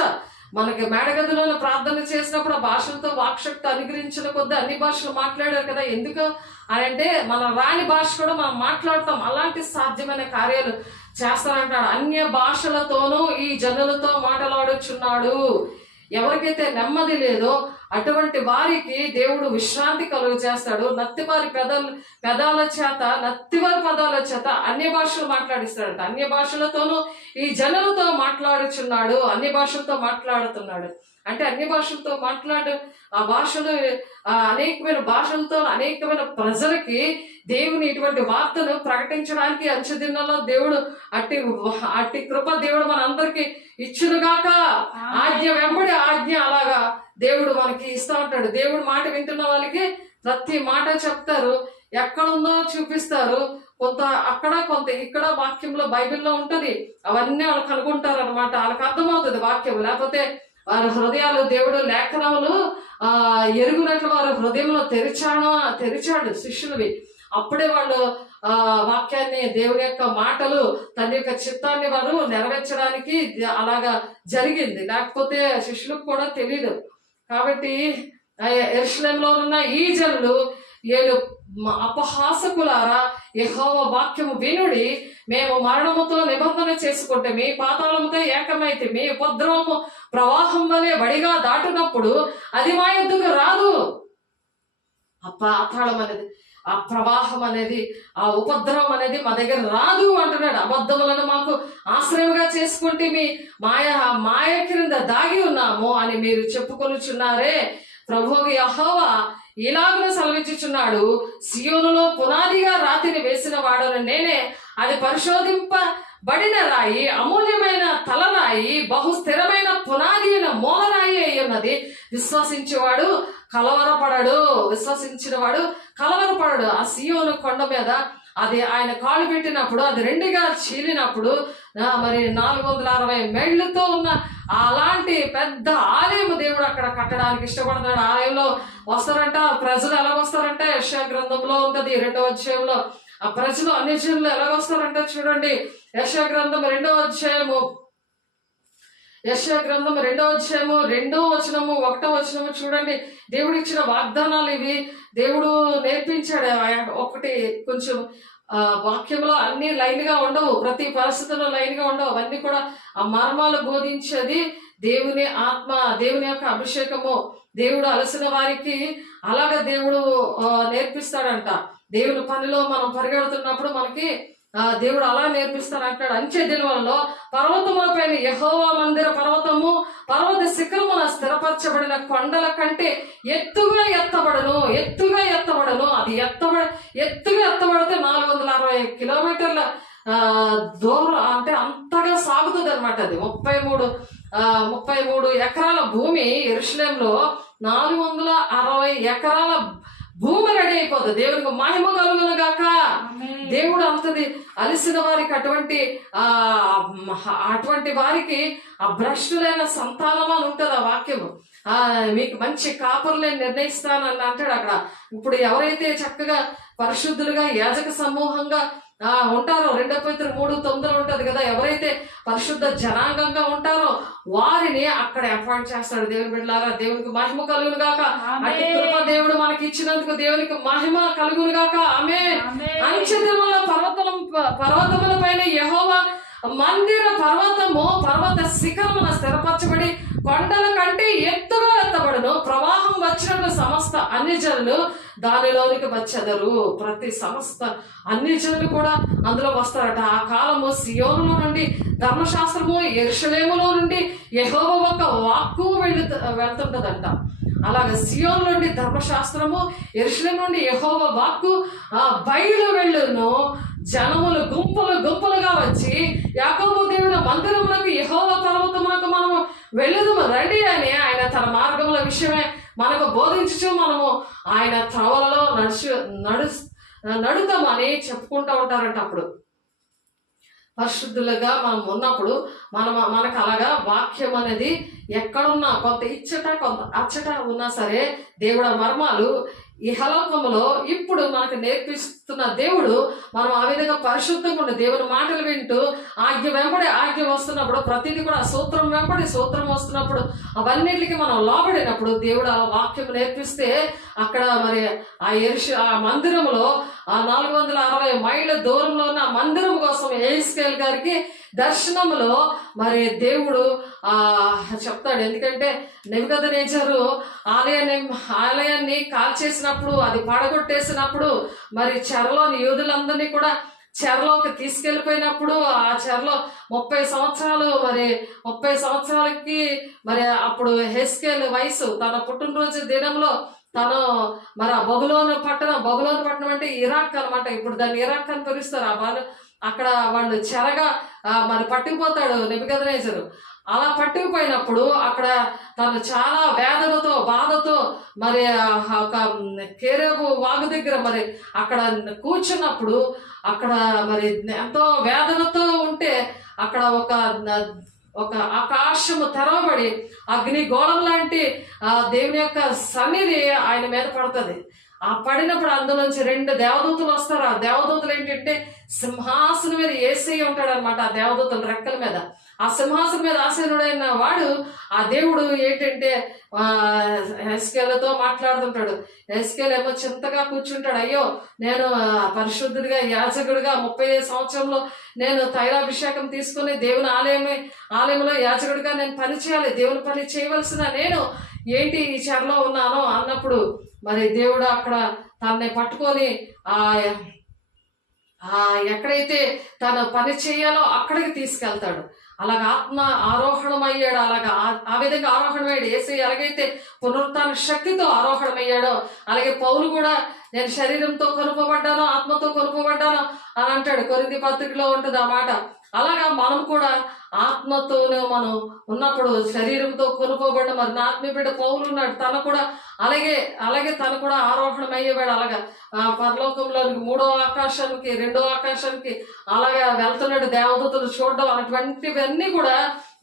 మనకి మేడగదిలో ప్రార్థన చేసినప్పుడు ఆ భాషలతో వాక్శక్తి అనుగ్రహించిన కొద్దీ అన్ని భాషలు మాట్లాడారు కదా. ఎందుకు అని అంటే మన రాని భాష కూడా మనం మాట్లాడతాం. అలాంటి సాధ్యమైన కార్యాలు చేస్తానంటాడు. అన్య భాషలతోనూ ఈ జనులతో మాట్లాడుచున్నాడు. ఎవరికైతే నెమ్మది లేదో అటువంటి వారికి దేవుడు విశ్రాంతి కలుగు చేస్తాడు. నత్తివారి పదాల చేత అన్య భాషలు మాట్లాడిస్తాడంట. అన్య భాషలతోనూ ఈ జనులతో మాట్లాడుచున్నాడు. అన్య భాషలతో మాట్లాడుతున్నాడు అంటే అన్య భాషలతో ఆ భాషలు అనేకమైన భాషలతో అనేకమైన ప్రజలకి దేవుని ఇటువంటి వార్తను ప్రకటించడానికి అంచెదినాల్లో దేవుడు అట్టి కృప దేవుడు మన అందరికి ఇచ్చునుగాక. ఆజ్ఞ వెంబడి ఆజ్ఞ అలాగా దేవుడు మనకి ఇస్తా ఉంటాడు. దేవుడు మాట వింటున్న వాళ్ళకి ప్రతి మాట చెప్తారు, ఎక్కడుందో చూపిస్తారు. కొంత అక్కడ కొంత ఇక్కడ వాక్యంలో బైబిల్లో ఉంటది. అవన్నీ వాళ్ళు కనుగొంటారు అనమాట. వాళ్ళకి అర్థమవుతుంది వాక్యం. లేకపోతే వారి హృదయాలు దేవుడు లేఖనములు ఎరుగునట్లు వారి హృదయంలో తెరిచాడు శిష్యులవి. అప్పుడే వాళ్ళు వాక్యాన్ని, దేవుని యొక్క మాటలు, తన యొక్క చిత్తాన్ని వారు నెరవేర్చడానికి అలాగా జరిగింది. లేకపోతే శిష్యులకు కూడా తెలియదు. కాబట్టి యెరూషలేములో ఉన్న ఈ జనులు అపహాసకులారా, యెహోవా వాక్యము వినుడి, మేము మరణముతో నిబంధన చేసుకుంటే మీ పాతాళముతో ఏకమైతే మీ ఉపద్రవము ప్రవాహం వలె వడిగా దాటునప్పుడు అది మా యొద్దకు రాదు. ఆ పాతాళం అనేది, ఆ ప్రవాహం అనేది, ఆ ఉపద్రవం అనేది మా దగ్గర రాదు అంటున్నాడు. అబద్ధములను మాకు ఆశ్రయంగా చేసుకుంటే మీ మాయ క్రింద దాగి ఉన్నాము అని మీరు చెప్పుకొనుచున్నారే. ప్రభువు యెహోవా ఇలాగనే సెలవిచ్చుచున్నాడు, సియోనులో పునాదిగా రాతిని వేసిన వాడను నేనే, అది పరిశోధింపబడిన రాయి, అమూల్యమైన తలరాయి, బహు స్థిరమైన పునాది అయిన మూలరాయి అయి ఉన్నది. విశ్వసించేవాడు కలవరపడడు, విశ్వసించిన వాడు కలవరపడడు. ఆ సియోను కొండ మీద అది ఆయన కాలు పెట్టినప్పుడు అది రెండుగా చీలినప్పుడు మరి 460 మెళ్ళతో ఉన్న అలాంటి పెద్ద ఆలయం దేవుడు అక్కడ కట్టడానికి ఇష్టపడుతున్నాడు. ఆలయంలో వస్తారంట ప్రజలు. ఎలా వస్తారంటే యెషయా గ్రంథంలో ఉంటుంది 2వ అధ్యాయంలో. ఆ ప్రజలు అన్ని జనులు ఎలాగొస్తారంటే చూడండి, యెషయా గ్రంథం 2వ అధ్యాయము, యెషయా గ్రంథం 2వ అధ్యాయము 2వ వచనము 1వ వచనము చూడండి. దేవుడు ఇచ్చిన వాగ్దానాలు ఇవి. దేవుడు నేర్పించాడు. ఒకటి కొంచెం వాక్యంలో అన్ని లైన్ గా ఉండవు, ప్రతి పరిస్థితుల్లో లైన్ గా ఉండవు. అవన్నీ కూడా ఆ మర్మాలు బోధించేది దేవుని ఆత్మ, దేవుని యొక్క అభిషేకము. దేవుడు అలసిన వారికి అలాగ దేవుడు నేర్పిస్తాడంట. దేవుని పనిలో మనం పరిగెడుతున్నప్పుడు మనకి దేవుడు అలా నేర్పిస్తాను అంటాడు. అంచె దినములలో పర్వతములపైన యెహోవా మందిర పర్వతము పర్వత శిఖరమున స్థిరపరచబడిన కొండల కంటే ఎత్తుగా ఎత్తబడను, ఎత్తుగా ఎత్తబడను. అది ఎత్తుగా ఎత్తబడితే 460 కిలోమీటర్ల దూరం, అంటే అంతగా సాగుతుంది అనమాట. అది 33 ఎకరాల భూమి. యెరూషలేములో 460 ఎకరాల భూమి రెడీ అయిపోతుంది. దేవునికి మహిమ కలుగును గాక. దేవుడు అంతది అలిసిన వారికి అటువంటి వారికి ఆ భ్రష్టులైన సంతానం అని ఉంటుంది ఆ వాక్యము. మీకు మంచి కాపరులను నిర్ణయిస్తానని అంటాడు అక్కడ. ఇప్పుడు ఎవరైతే చక్కగా పరిశుద్ధులుగా యాజక సమూహంగా ఉంటారో, 2 పేతురు 3:9 ఉంటది కదా, ఎవరైతే పరిశుద్ధ జనాంగంగా ఉంటారో వారిని అక్కడ అపాయింట్ చేస్తాడు. దేవుని బిడ్డలారా, దేవునికి మహిమ కలుగును గాక. అట్టి కృప దేవుడు మనకి ఇచ్చినందుకు దేవునికి మహిమ కలుగును గాక. ఆమేన్. అంచెదినముల పర్వతముల పైన యెహోవా మందిర పర్వత శిఖరమున స్థిరపరచబడి కొండల కంటే ఎత్తుగా ఎత్తబడును. ప్రవాహం వచ్చినప్పుడు సమస్త అన్ని జనులు దానిలోనికి వచ్చెదరు. ప్రతి సమస్త అన్ని జనులు కూడా అందులో వస్తారట. ఆ కాలము సియోనులో నుండి ధర్మశాస్త్రము, యెరూషలేములో నుండి యెహోవా ఒక వాక్కు వెళ్తుంటదంట. అలాగే సియోను నుండి ధర్మశాస్త్రము, యెరూషలేము నుండి యెహోవా వాక్కు బయలు వెళ్ళును. జనములు గుంపులుగా వచ్చి యాకోబు దేవుని మందిరములకు యెహోవా పర్వతములకు మనము వెళ్ళుదుము రండి అని ఆయన తన మార్గముల విషయమే మనకు బోధించుచు మనము ఆయన త్రోవలలో నడుతామని చెప్పుకుంటూ ఉంటారంట. అప్పుడు పరిశుద్ధులుగా మనం ఉన్నప్పుడు మనకు అలాగా వాక్యం అనేది ఎక్కడున్నా, కొంత ఇచ్చట కొంత అచ్చట ఉన్నా సరే, దేవుడు మర్మాలు ఇహలోకములో ఇప్పుడు మనకు నేర్పిస్తున్న దేవుడు మనం ఆ విధంగా పరిశుద్ధంగా ఉండే దేవుని మాటలు వింటూ ఆజ్ఞ వెంబడి ఆజ్ఞ వస్తున్నప్పుడు, ప్రతిదీ కూడా సూత్రం వెంబడి సూత్రం వస్తున్నప్పుడు, అవన్నిటికి మనం లోబడినప్పుడు దేవుడు ఆ వాక్యం నేర్పిస్తే అక్కడ మరి ఆ మందిరంలో 460 మైళ్ళ దూరంలో ఉన్న మందిరం కోసం యెహెజ్కేలు గారికి దర్శనంలో మరి దేవుడు చెప్తాడు. ఎందుకంటే నెబుకద్నెజరు ఆలయాన్ని కాల్చేసినప్పుడు, అది పడగొట్టేసినప్పుడు, మరి చెరలోని యూదులందరినీ కూడా చెరలోకి తీసుకెళ్లిపోయినప్పుడు, ఆ చెరలో 30 సంవత్సరాలు, మరి 30 సంవత్సరాలకి మరి అప్పుడు యెహెజ్కేలు వయసు, తన పుట్టినరోజు దినంలో తను మరి ఆ బబులోను పట్టణం అంటే ఇరాక్ అనమాట. ఇప్పుడు దాన్ని ఇరాక్ అని పిలుస్తారు. అక్కడ వాళ్ళు చెరగా మరి పట్టుకుపోతాడు నెబుకద్నెజరు. అలా పట్టుకుపోయినప్పుడు అక్కడ తను చాలా వేదనతో బాధతో మరి ఒక కేరేబు వాగు దగ్గర మరి అక్కడ కూర్చున్నప్పుడు, అక్కడ మరి ఎంతో వేదనతో ఉంటే అక్కడ ఒక ఆకాశము తెరవబడి అగ్ని గోళం లాంటి దేవుని యొక్క సన్నిధి ఆయన మీద పడుతుంది. ఆ పడినప్పుడు అందులోంచి 2 దేవదూతలు వస్తారు. ఆ దేవదూతలు ఏంటంటే సింహాసనం మీద యేసయ్య ఉంటాడు అనమాట. ఆ దేవదూతల రెక్కల మీద, ఆ సింహాసనం మీద ఆసీనుడైన వాడు ఆ దేవుడు ఏంటంటే యెహెజ్కేలుతో మాట్లాడుతుంటాడు. యెహెజ్కేలు ఏమో చింతగా కూర్చుంటాడు. అయ్యో, నేను పరిశుద్ధుడిగా యాజకుడిగా 35 సంవత్సరంలో నేను తైలాభిషేకం తీసుకుని దేవుని ఆలయంలో యాజకుడిగా నేను పని చేయాలి, దేవుని పని చేయవలసిన నేను ఏంటి ఈ చెరలో ఉన్నాను అన్నప్పుడు మరి దేవుడు అక్కడ తనని పట్టుకొని ఎక్కడైతే తన పని చేయాలో అక్కడికి తీసుకెళ్తాడు. అలాగ ఆత్మ ఆరోహణమయ్యాడు. అలాగా ఆ విధంగా ఆరోహణమయ్యాడు. యేసు ఎలాగైతే పునరుత్థాన శక్తితో ఆరోహణమయ్యాడో అలాగే పౌలు కూడా నేను శరీరంతో కొనుకోబడ్డాను, ఆత్మతో కొనుకోబడ్డాను అని అంటాడు. కొరింథీ పత్రికలో ఉంటుంది ఆ మాట. అలాగా మనం కూడా ఆత్మతోనే మనం ఉన్నప్పుడు శరీరంతో కొనుకోబడిన మరి నా ఆత్మీయ బిడ్డ పౌలు ఉన్నాడు. తను కూడా అలాగే తను కూడా ఆరోహణం అయ్యేవాడు. అలాగా పరలోకంలోనికి 3వ ఆకాశానికి 2వ ఆకాశానికి అలాగా వెళ్తున్నాడు. దేవదూతలు చూడడం అటువంటివన్నీ కూడా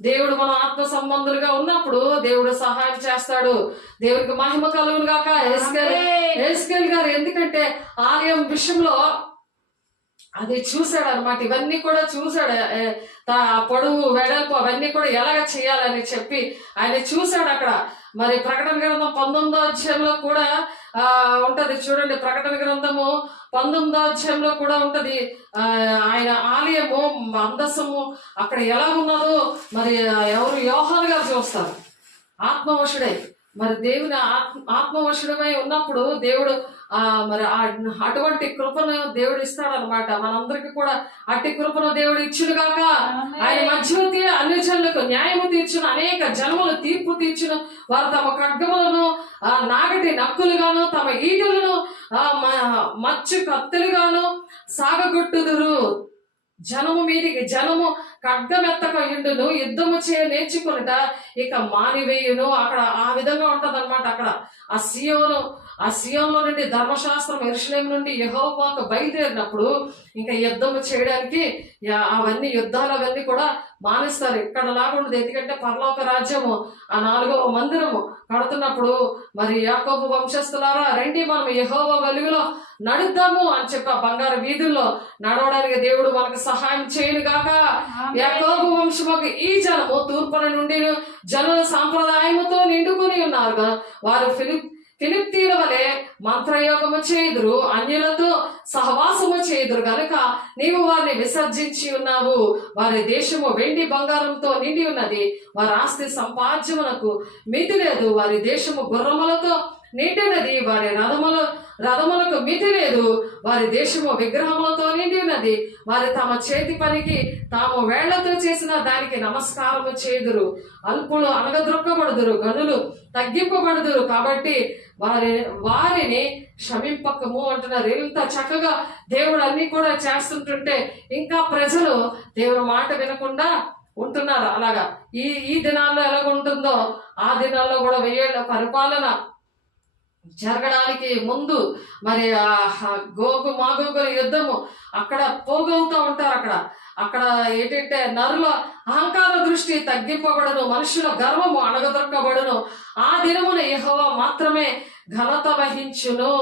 దేవుడు మన ఆత్మ సంబంధులుగా ఉన్నప్పుడు దేవుడు సహాయం చేస్తాడు. దేవుడికి మహిమ కలుగును గాక. ఎస్కేల్ గారు ఎందుకంటే ఆలయం విషయంలో అది చూశాడు అనమాట. ఇవన్నీ కూడా చూశాడు. పొడవు వెడల్పు అవన్నీ కూడా ఎలాగ చేయాలని చెప్పి ఆయన చూశాడు అక్కడ. మరి ప్రకటన గ్రంథం 19వ అధ్యాయంలో కూడా ఉంటది చూడండి. ప్రకటన గ్రంథము 19వ అధ్యాయంలో కూడా ఉంటది. ఆయన ఆలయము అందసము అక్కడ ఎలా ఉన్నదో మరి ఎవరు యోహాను గారు చూస్తారు ఆత్మవశుడై. మరి దేవుని ఆత్మవశుడమై ఉన్నప్పుడు దేవుడు మరి అటువంటి కృపను దేవుడు ఇస్తాడనమాట. మనందరికి కూడా అట్టి కృపను దేవుడు ఇచ్చును గాక. ఆయన మధ్యవర్తి అన్ని జనులకు న్యాయము తీర్చును, అనేక జనములు తీర్పు తీర్చును. వారు తమ ఖడ్గములను నాగటి నక్కులుగాను తమ ఈగలను మచ్చు కత్తులుగాను సాగగొట్టుదురు. జనము మీదికి జనము ఖడ్గమెత్తక ఇండును, యుద్ధము చేయ నేర్చుకున్నట ఇక మానివేయును. అక్కడ ఆ విధంగా ఉంటది అనమాట. అక్కడ ఆ సియోనులో నుండి ధర్మశాస్త్రం యెరూషలేము నుండి యెహోవాకు బయలుదేరినప్పుడు ఇంకా యుద్ధము చేయడానికి అవన్నీ యుద్ధాలు అవన్నీ కూడా మానేస్తారు. ఇక్కడ లాగా ఉండదు. ఎందుకంటే పరలోక రాజ్యము ఆ 4వ మందిరము కడుతున్నప్పుడు మరి యాకోబు వంశస్థులారా రండి మనం యెహోవా వెలుగులో నడుద్దాము అని చెప్పి ఆ బంగారు వీధుల్లో నడవడానికి దేవుడు మనకు సహాయం చేయను గాక. యాకోబు వంశముకు ఈ జనము తూర్పుల నుండి జనుల సాంప్రదాయముతో నిండుకుని ఉన్నారు. వారు ఫిలిప్తీల వలె మంత్రయోగము చేయుదురు, అన్యులతో సహవాసము చేయుదురు గనుక నీవు వారిని విసర్జించి ఉన్నావు. వారి దేశము వెండి బంగారంతో నిండి ఉన్నది, వారి ఆస్తి సంపాద్యమునకు మితి లేదు. వారి దేశము గుర్రములతో నిండినది, వారి రథములకు మితి లేదు. వారి దేశము విగ్రహములతో నిండి ఉన్నది. వారి తమ చేతి పనికి తాము వేళ్లతో చేసిన దానికి నమస్కారము చేదురు. అల్పులు అనగద్రొక్కబడుదురు, గనులు తగ్గింపబడుదురు. కాబట్టి వారిని క్షమింపకము అంటున్నారు. ఇంత చక్కగా దేవుడు అన్ని కూడా చేస్తుంటుంటే ఇంకా ప్రజలు దేవుడి మాట వినకుండా ఉంటున్నారు. అలాగా ఈ దినాల్లో ఎలాగ ఉంటుందో ఆ దినాల్లో కూడా 1000 ఏళ్ల పరిపాలన జరగడానికి ముందు మరి మాగోగుల యుద్ధము అక్కడ పోగవుతూ ఉంటారు. అక్కడ ఏంటంటే నరుల అహంకార దృష్టి తగ్గింపబడును, మనుషుల గర్వము అణగదొక్కబడును. ఆ దినమున యెహోవా మాత్రమే ఘనత వహించును.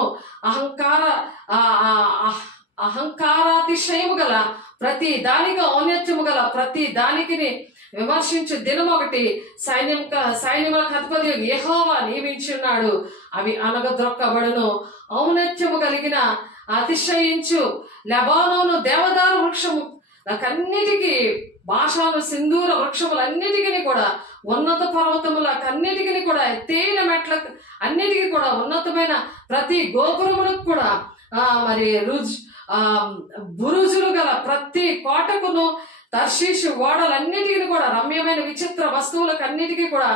అహంకారాతిశయము గల ప్రతి దానికి ఔన్నత్యము గల ప్రతి దానికి విమర్శించు దినం ఒకటి సైన్యములకు అధిపతి యెహోవా నియమించున్నాడు. అవి అనగద్రొక్కబడును. ఔన్నత్యము కలిగిన అతిశయించు లెబానోను దేవదారు వృక్షము నాకన్నిటికీ భాషాను సింధూర వృక్షములన్నిటికీ కూడా ఉన్నత పర్వతములకన్నిటికీ కూడా ఎత్తైన మెట్లకు అన్నిటికీ కూడా ఉన్నతమైన ప్రతి గోపురములకు కూడా మరి బురుజులు గల ప్రతి కోటకును తర్షీషు ఓడలన్నిటికీ కూడా రమ్యమైన విచిత్ర వస్తువులకు అన్నిటికీ కూడా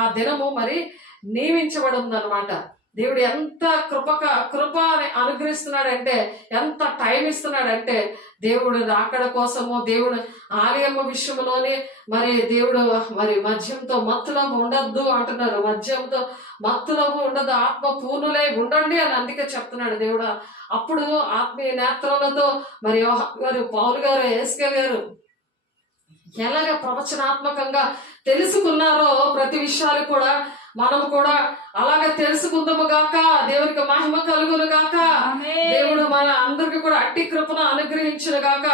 ఆ దినము మరి నియమించబడి ఉందన్నమాట. దేవుడు ఎంత కృప అనుగ్రహిస్తున్నాడంటే, ఎంత టైం ఇస్తున్నాడంటే, దేవుడు రాకడ కోసము దేవుడు ఆలయము విషయంలోనే మరి దేవుడు మరి మద్యంతో మత్తులము ఉండద్దు అంటున్నారు. మద్యంతో మత్తులము ఉండదు, ఆత్మ పూర్ణులై ఉండండి అని అందుకే చెప్తున్నాడు దేవుడు. అప్పుడు ఆత్మీయ నేత్రాలతో మరి పౌలు గారు ఎస్కే గారు ఎలాగ ప్రవచనాత్మకంగా తెలుసుకున్నారో ప్రతి విషయాలు కూడా మనం కూడా అలాగే తెలుసుకుందాము గాక. దేవునికి మహిమ కలుగును గాక. దేవుడు మన అందరికి కూడా అట్టి కృపను అనుగ్రహించును గాక.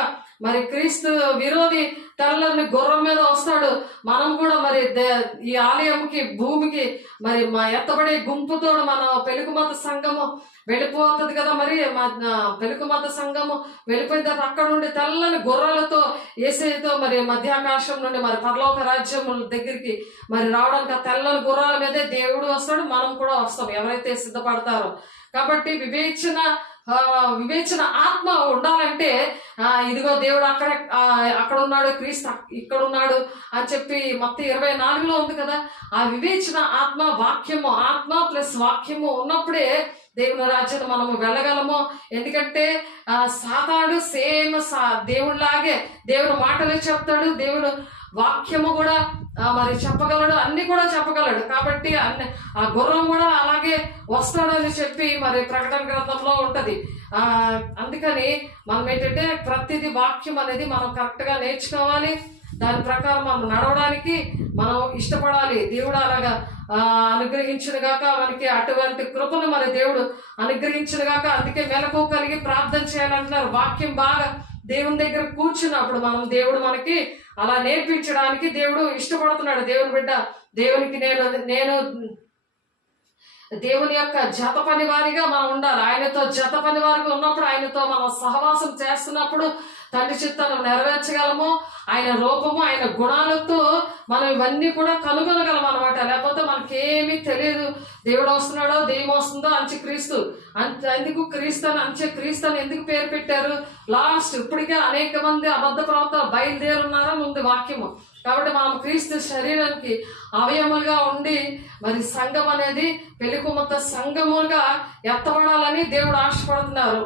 మరి క్రీస్తు విరోధి తెల్లని గుర్రం మీద వస్తాడు. మనం కూడా మరి ఈ ఆలయంకి భూమికి మరి మా ఎత్తబడే గుంపుతో మన పెలుగుమత సంఘము వెళ్ళిపోతుంది కదా. మరి మా పెలుగుమత సంఘము వెళ్ళిపోయిన తర్వాత అక్కడ నుండి తెల్లని గుర్రాలతో యేసేతో మరి మధ్యాకాశం నుండి మరి పరలోక రాజ్యం దగ్గరికి మరి రావడానికి ఆ తెల్లని గుర్రాల మీదే దేవుడు వస్తాడు, మనం కూడా వస్తాం ఎవరైతే సిద్ధపడతారో. కాబట్టి వివేచన వివేచన ఆత్మ ఉండాలంటే ఇదిగో దేవుడు అక్కడ ఉన్నాడు, క్రీస్తు ఇక్కడ ఉన్నాడు అని చెప్పి మొత్తం 24లో ఉంది కదా. ఆ వివేచన ఆత్మ, వాక్యము, ఆత్మ ప్లస్ వాక్యము ఉన్నప్పుడే దేవుని రాజ్యాన్ని మనము వెళ్ళగలము. ఎందుకంటే సాతాడు సేమ్ దేవుడిలాగే దేవుడు మాటలు చెప్తాడు, దేవుడు వాక్యము కూడా మరి చెప్పగలడు, అన్ని కూడా చెప్పగలడు. కాబట్టి ఆ గుర్రం కూడా అలాగే వస్తాడని చెప్పి మరి ప్రకటన గ్రంథంలో ఉంటది. అందుకని మనం ఏంటంటే ప్రతిదీ వాక్యం అనేది మనం కరెక్ట్ గా నేర్చుకోవాలి. దాని ప్రకారం మనం నడవడానికి మనం ఇష్టపడాలి. దేవుడు అలాగా అనుగ్రహించునుగాక, మనకి అటువంటి కృపను మన దేవుడు అనుగ్రహించునుగాక. అందుకే మెలకు కలిగి ప్రార్థన చేయాలంటున్నారు. వాక్యం బాగా దేవుని దగ్గర కూర్చున్నప్పుడు మనం దేవుడు మనకి అలా నేర్పించడానికి దేవుడు ఇష్టపడుతున్నాడు. దేవుని బిడ్డ, దేవునికి నేను దేవుని యొక్క జత పని వారిగా మనం ఉండాలి. ఆయనతో జత పని వారిగా ఉన్నప్పుడు, ఆయనతో మనం సహవాసం చేస్తున్నప్పుడు తండ్రి చిత్తాన్ని నెరవేర్చగలము. ఆయన రూపము, ఆయన గుణాలతో మనం ఇవన్నీ కూడా కనుగొనగలం అనమాట. లేకపోతే మనకేమీ తెలియదు. దేవుడు వస్తున్నాడో దెయ్యం వస్తుందో అంత్యక్రీస్తు, ఎందుకు క్రీస్తు అని అంత్యక్రీస్తు అని ఎందుకు పేరు పెట్టారు? లాస్ట్ ఇప్పటికే అనేక మంది అబద్ధ ప్రవక్తలు బయలుదేరున్నారని ఉంది వాక్యము. కాబట్టి మనం క్రీస్తు శరీరానికి అవయములుగా ఉండి మరి సంఘం అనేది పెళ్లికుమార్తె సంఘములుగా ఎత్తబడాలని దేవుడు ఆశపడుతున్నారు.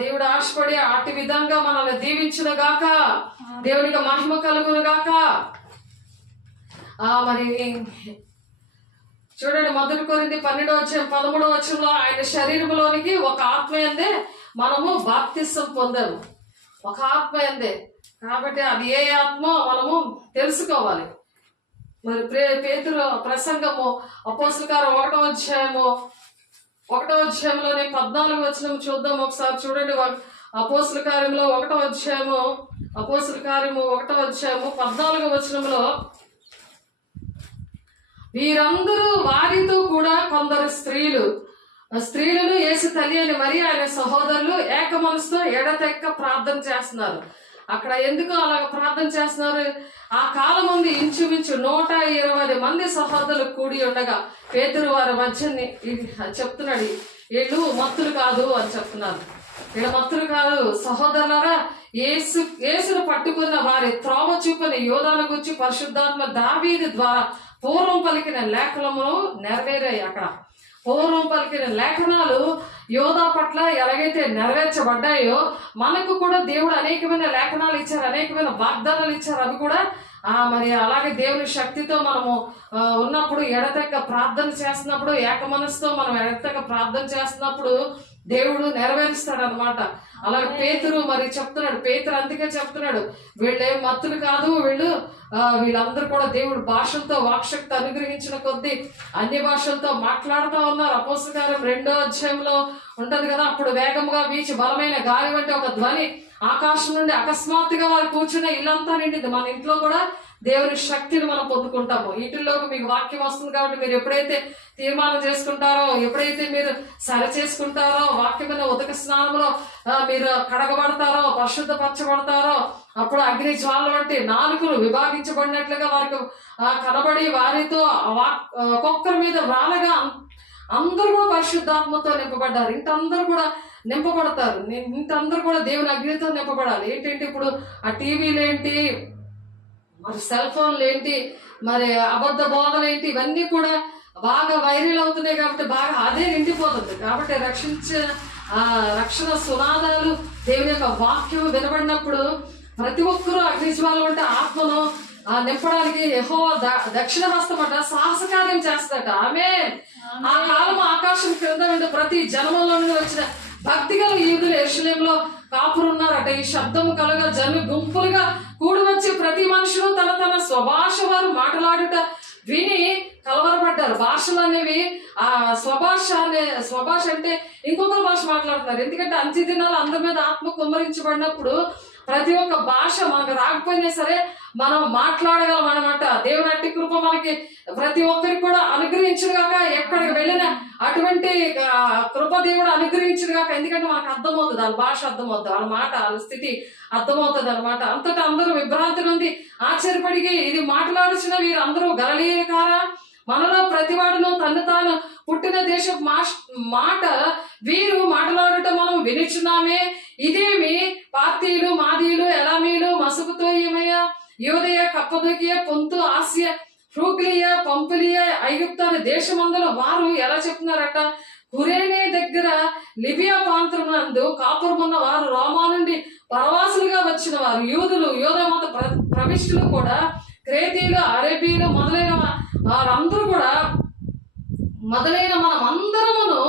దేవుడు ఆశపడి అటు విధంగా మనల్ని దీవించును గాక, దేవునికి మహిమ కలుగును గాక. మరి చూడండి, 1 కొరింథీ 12:13 ఆయన శరీరంలోనికి ఒక ఆత్మయందే మనము బాప్తిసం పొందాము. ఒక ఆత్మయందే. కాబట్టి అది ఏ ఆత్మో మనము తెలుసుకోవాలి. మరి పేతురు ప్రసంగము అపోస్తలుల కార్యం 1వ అధ్యాయంలోనే 14వ వచనం చూద్దాం ఒకసారి. చూడండి, అపోస్తలుల కార్యంలో 1వ అధ్యాయము, అపోస్తలుల కార్యము 1వ అధ్యాయము 14వ వచనంలో, వీరందరూ వారితో కూడా కొందరు స్త్రీలను యేసు తల్లి అని మరి ఆయన సహోదరులు ఏక మనసుతో ఎడతెక్క ప్రార్థన చేస్తున్నారు. అక్కడ ఎందుకు అలాగ ప్రార్థన చేస్తున్నారు? ఆ కాలం మంది ఇంచుమించు 120 మంది సహోదరులు కూడి ఉండగా పేతురు వారి మధ్యని చెప్తున్నాడు, వీళ్ళు మత్తులు కాదు అని చెప్తున్నారు. వీళ్ళ మత్తులు కాదు సహోదరులారా, యేసును పట్టుకున్న వారి త్రోవ చూపని యోధాను గురించి పరిశుద్ధాత్మ దావీదు ద్వారా పూర్వం పలికిన లేఖనములు నెరవేరాయి. అక్కడ పూర్వం పలికిన లేఖనాలు యోధా పట్ల ఎలాగైతే నెరవేర్చబడ్డాయో మనకు కూడా దేవుడు అనేకమైన లేఖనాలు ఇచ్చారు, అనేకమైన వాగ్దానాలు ఇచ్చారు. అవి కూడా మరి అలాగే దేవుని శక్తితో మనము ఉన్నప్పుడు, ఎడతెక్క ప్రార్థన చేస్తున్నప్పుడు, ఏక మనసుతో మనం ఎడతెక్క ప్రార్థన చేస్తున్నప్పుడు దేవుడు నెరవేరుస్తాడు అనమాట. అలాగే పేతురు మరి చెప్తున్నాడు, పేతురు అందుకే చెప్తున్నాడు, వీళ్ళేం మత్తులు కాదు, వీళ్ళందరూ కూడా దేవుడు భాషలతో వాక్శక్తి అనుగ్రహించిన కొద్దీ అన్య భాషలతో మాట్లాడుతూ ఉన్నారు. అపోస్తలుల కార్యం 2వ అధ్యాయంలో ఉంటది కదా, అప్పుడు వేగముగా వీచి బలమైన గాలి వంటి ఒక ధ్వని ఆకాశం నుండి అకస్మాత్తుగా వారు కూర్చున్న ఇల్లంతా నిండింది. మన ఇంట్లో కూడా దేవుని శక్తిని మనం పొందుకుంటాము. ఇంటిలోకి మీకు వాక్యం వస్తుంది కాబట్టి మీరు ఎప్పుడైతే తీర్మానం చేసుకుంటారో, ఎప్పుడైతే మీరు సరి చేసుకుంటారో, వాక్యమైన ఉదక స్నానంలో మీరు కడగబడతారో, పరిశుద్ధపరచబడతారో, అప్పుడు అగ్ని జ్వాల వంటి నాలుకలు విభాగించబడినట్లుగా వారికి కనబడి వారితో ఒక్కొక్కరి మీద రాలగా అందరూ కూడా పరిశుద్ధాత్మతో నింపబడ్డారు. ఇంటందరూ కూడా నింపబడతారు. ఇంటందరూ కూడా దేవుని అగ్నితో నింపబడాలి. ఏంటంటే ఇప్పుడు ఆ టీవీలు ఏంటి, మరి సెల్ ఫోన్లు ఏంటి, మరి అబద్ధ బోధలు ఏంటి, ఇవన్నీ కూడా బాగా వైరల్ అవుతున్నాయి. కాబట్టి బాగా అదే నిండిపోతుంది. కాబట్టి రక్షణ సునాదాలు దేవుని యొక్క వాక్యం వినబడినప్పుడు ప్రతి ఒక్కరూ అగ్నిజ్వాల వంటి ఆత్మను నింపడానికి యెహోవా దక్షిణ హస్తం అంట సాహసకార్యం చేస్తాడట. ఆమేన్. ఆ కాలం ఆకాశం క్రింద నుండి ప్రతి జన్మలో నుండి వచ్చిన భక్తిగల యూదులు యెరూషలేములో కాపురున్నారట. ఈ శబ్దము కలగా జను గుంపులుగా కూడి వచ్చి ప్రతి మనుషులు తన తన స్వభాష వారు మాట్లాడుట విని కలవరపడ్డారు. భాషలు అనేవి స్వభాష అంటే ఇంకొక భాష మాట్లాడుతున్నారు. ఎందుకంటే అంత్య దినాలు అందరి మీద ఆత్మ కుమ్మరించబడినప్పుడు ప్రతి ఒక్క భాష మనకు రాకపోయినా సరే మనం మాట్లాడగలం అనమాట. దేవుని అట్టి కృప మనకి ప్రతి ఒక్కరికి కూడా అనుగ్రహించుగాక. ఎక్కడికి వెళ్ళినా అటువంటి కృప దేవుడు అనుగ్రహించుగాక. ఎందుకంటే మనకు అర్థమవుతుంది, వాళ్ళ భాష అర్థమవుతుంది, వాళ్ళ మాట, వాళ్ళ స్థితి అర్థమవుతుంది అనమాట. అంతటా అందరూ విభ్రాంతి నుండి ఆశ్చర్యపడి ఇది మాట్లాడుచున్న వీరందరూ గలిలయకారా, మనలో ప్రతివాడును తను తాను పుట్టిన దేశపు మాట వీరు మాట్లాడటం మనం వినిచున్నామే. ఇదేమి పార్తీలు, మాదీలు, ఎలామీలు, మసుపుతోయమయ, యోదయ, కప్పదొకియ, పొంతు, ఆసియా, ఫ్రూగ్లియ, పంపులియ, ఐగుప్తు అనే దేశమందులో వారు ఎలా చెప్తున్నారట, కురేనే దగ్గర లిబియా ప్రాంతమునందు కాపురమున్న వారు, రోమా నుండి పరవాసులుగా వచ్చిన వారు, యూదులు, యోధ మత ప్రవిష్టులు కూడా, క్రేతీయులు, అరేబీలు మొదలైన వారందరూ కూడా మొదలైన మనం అందరమును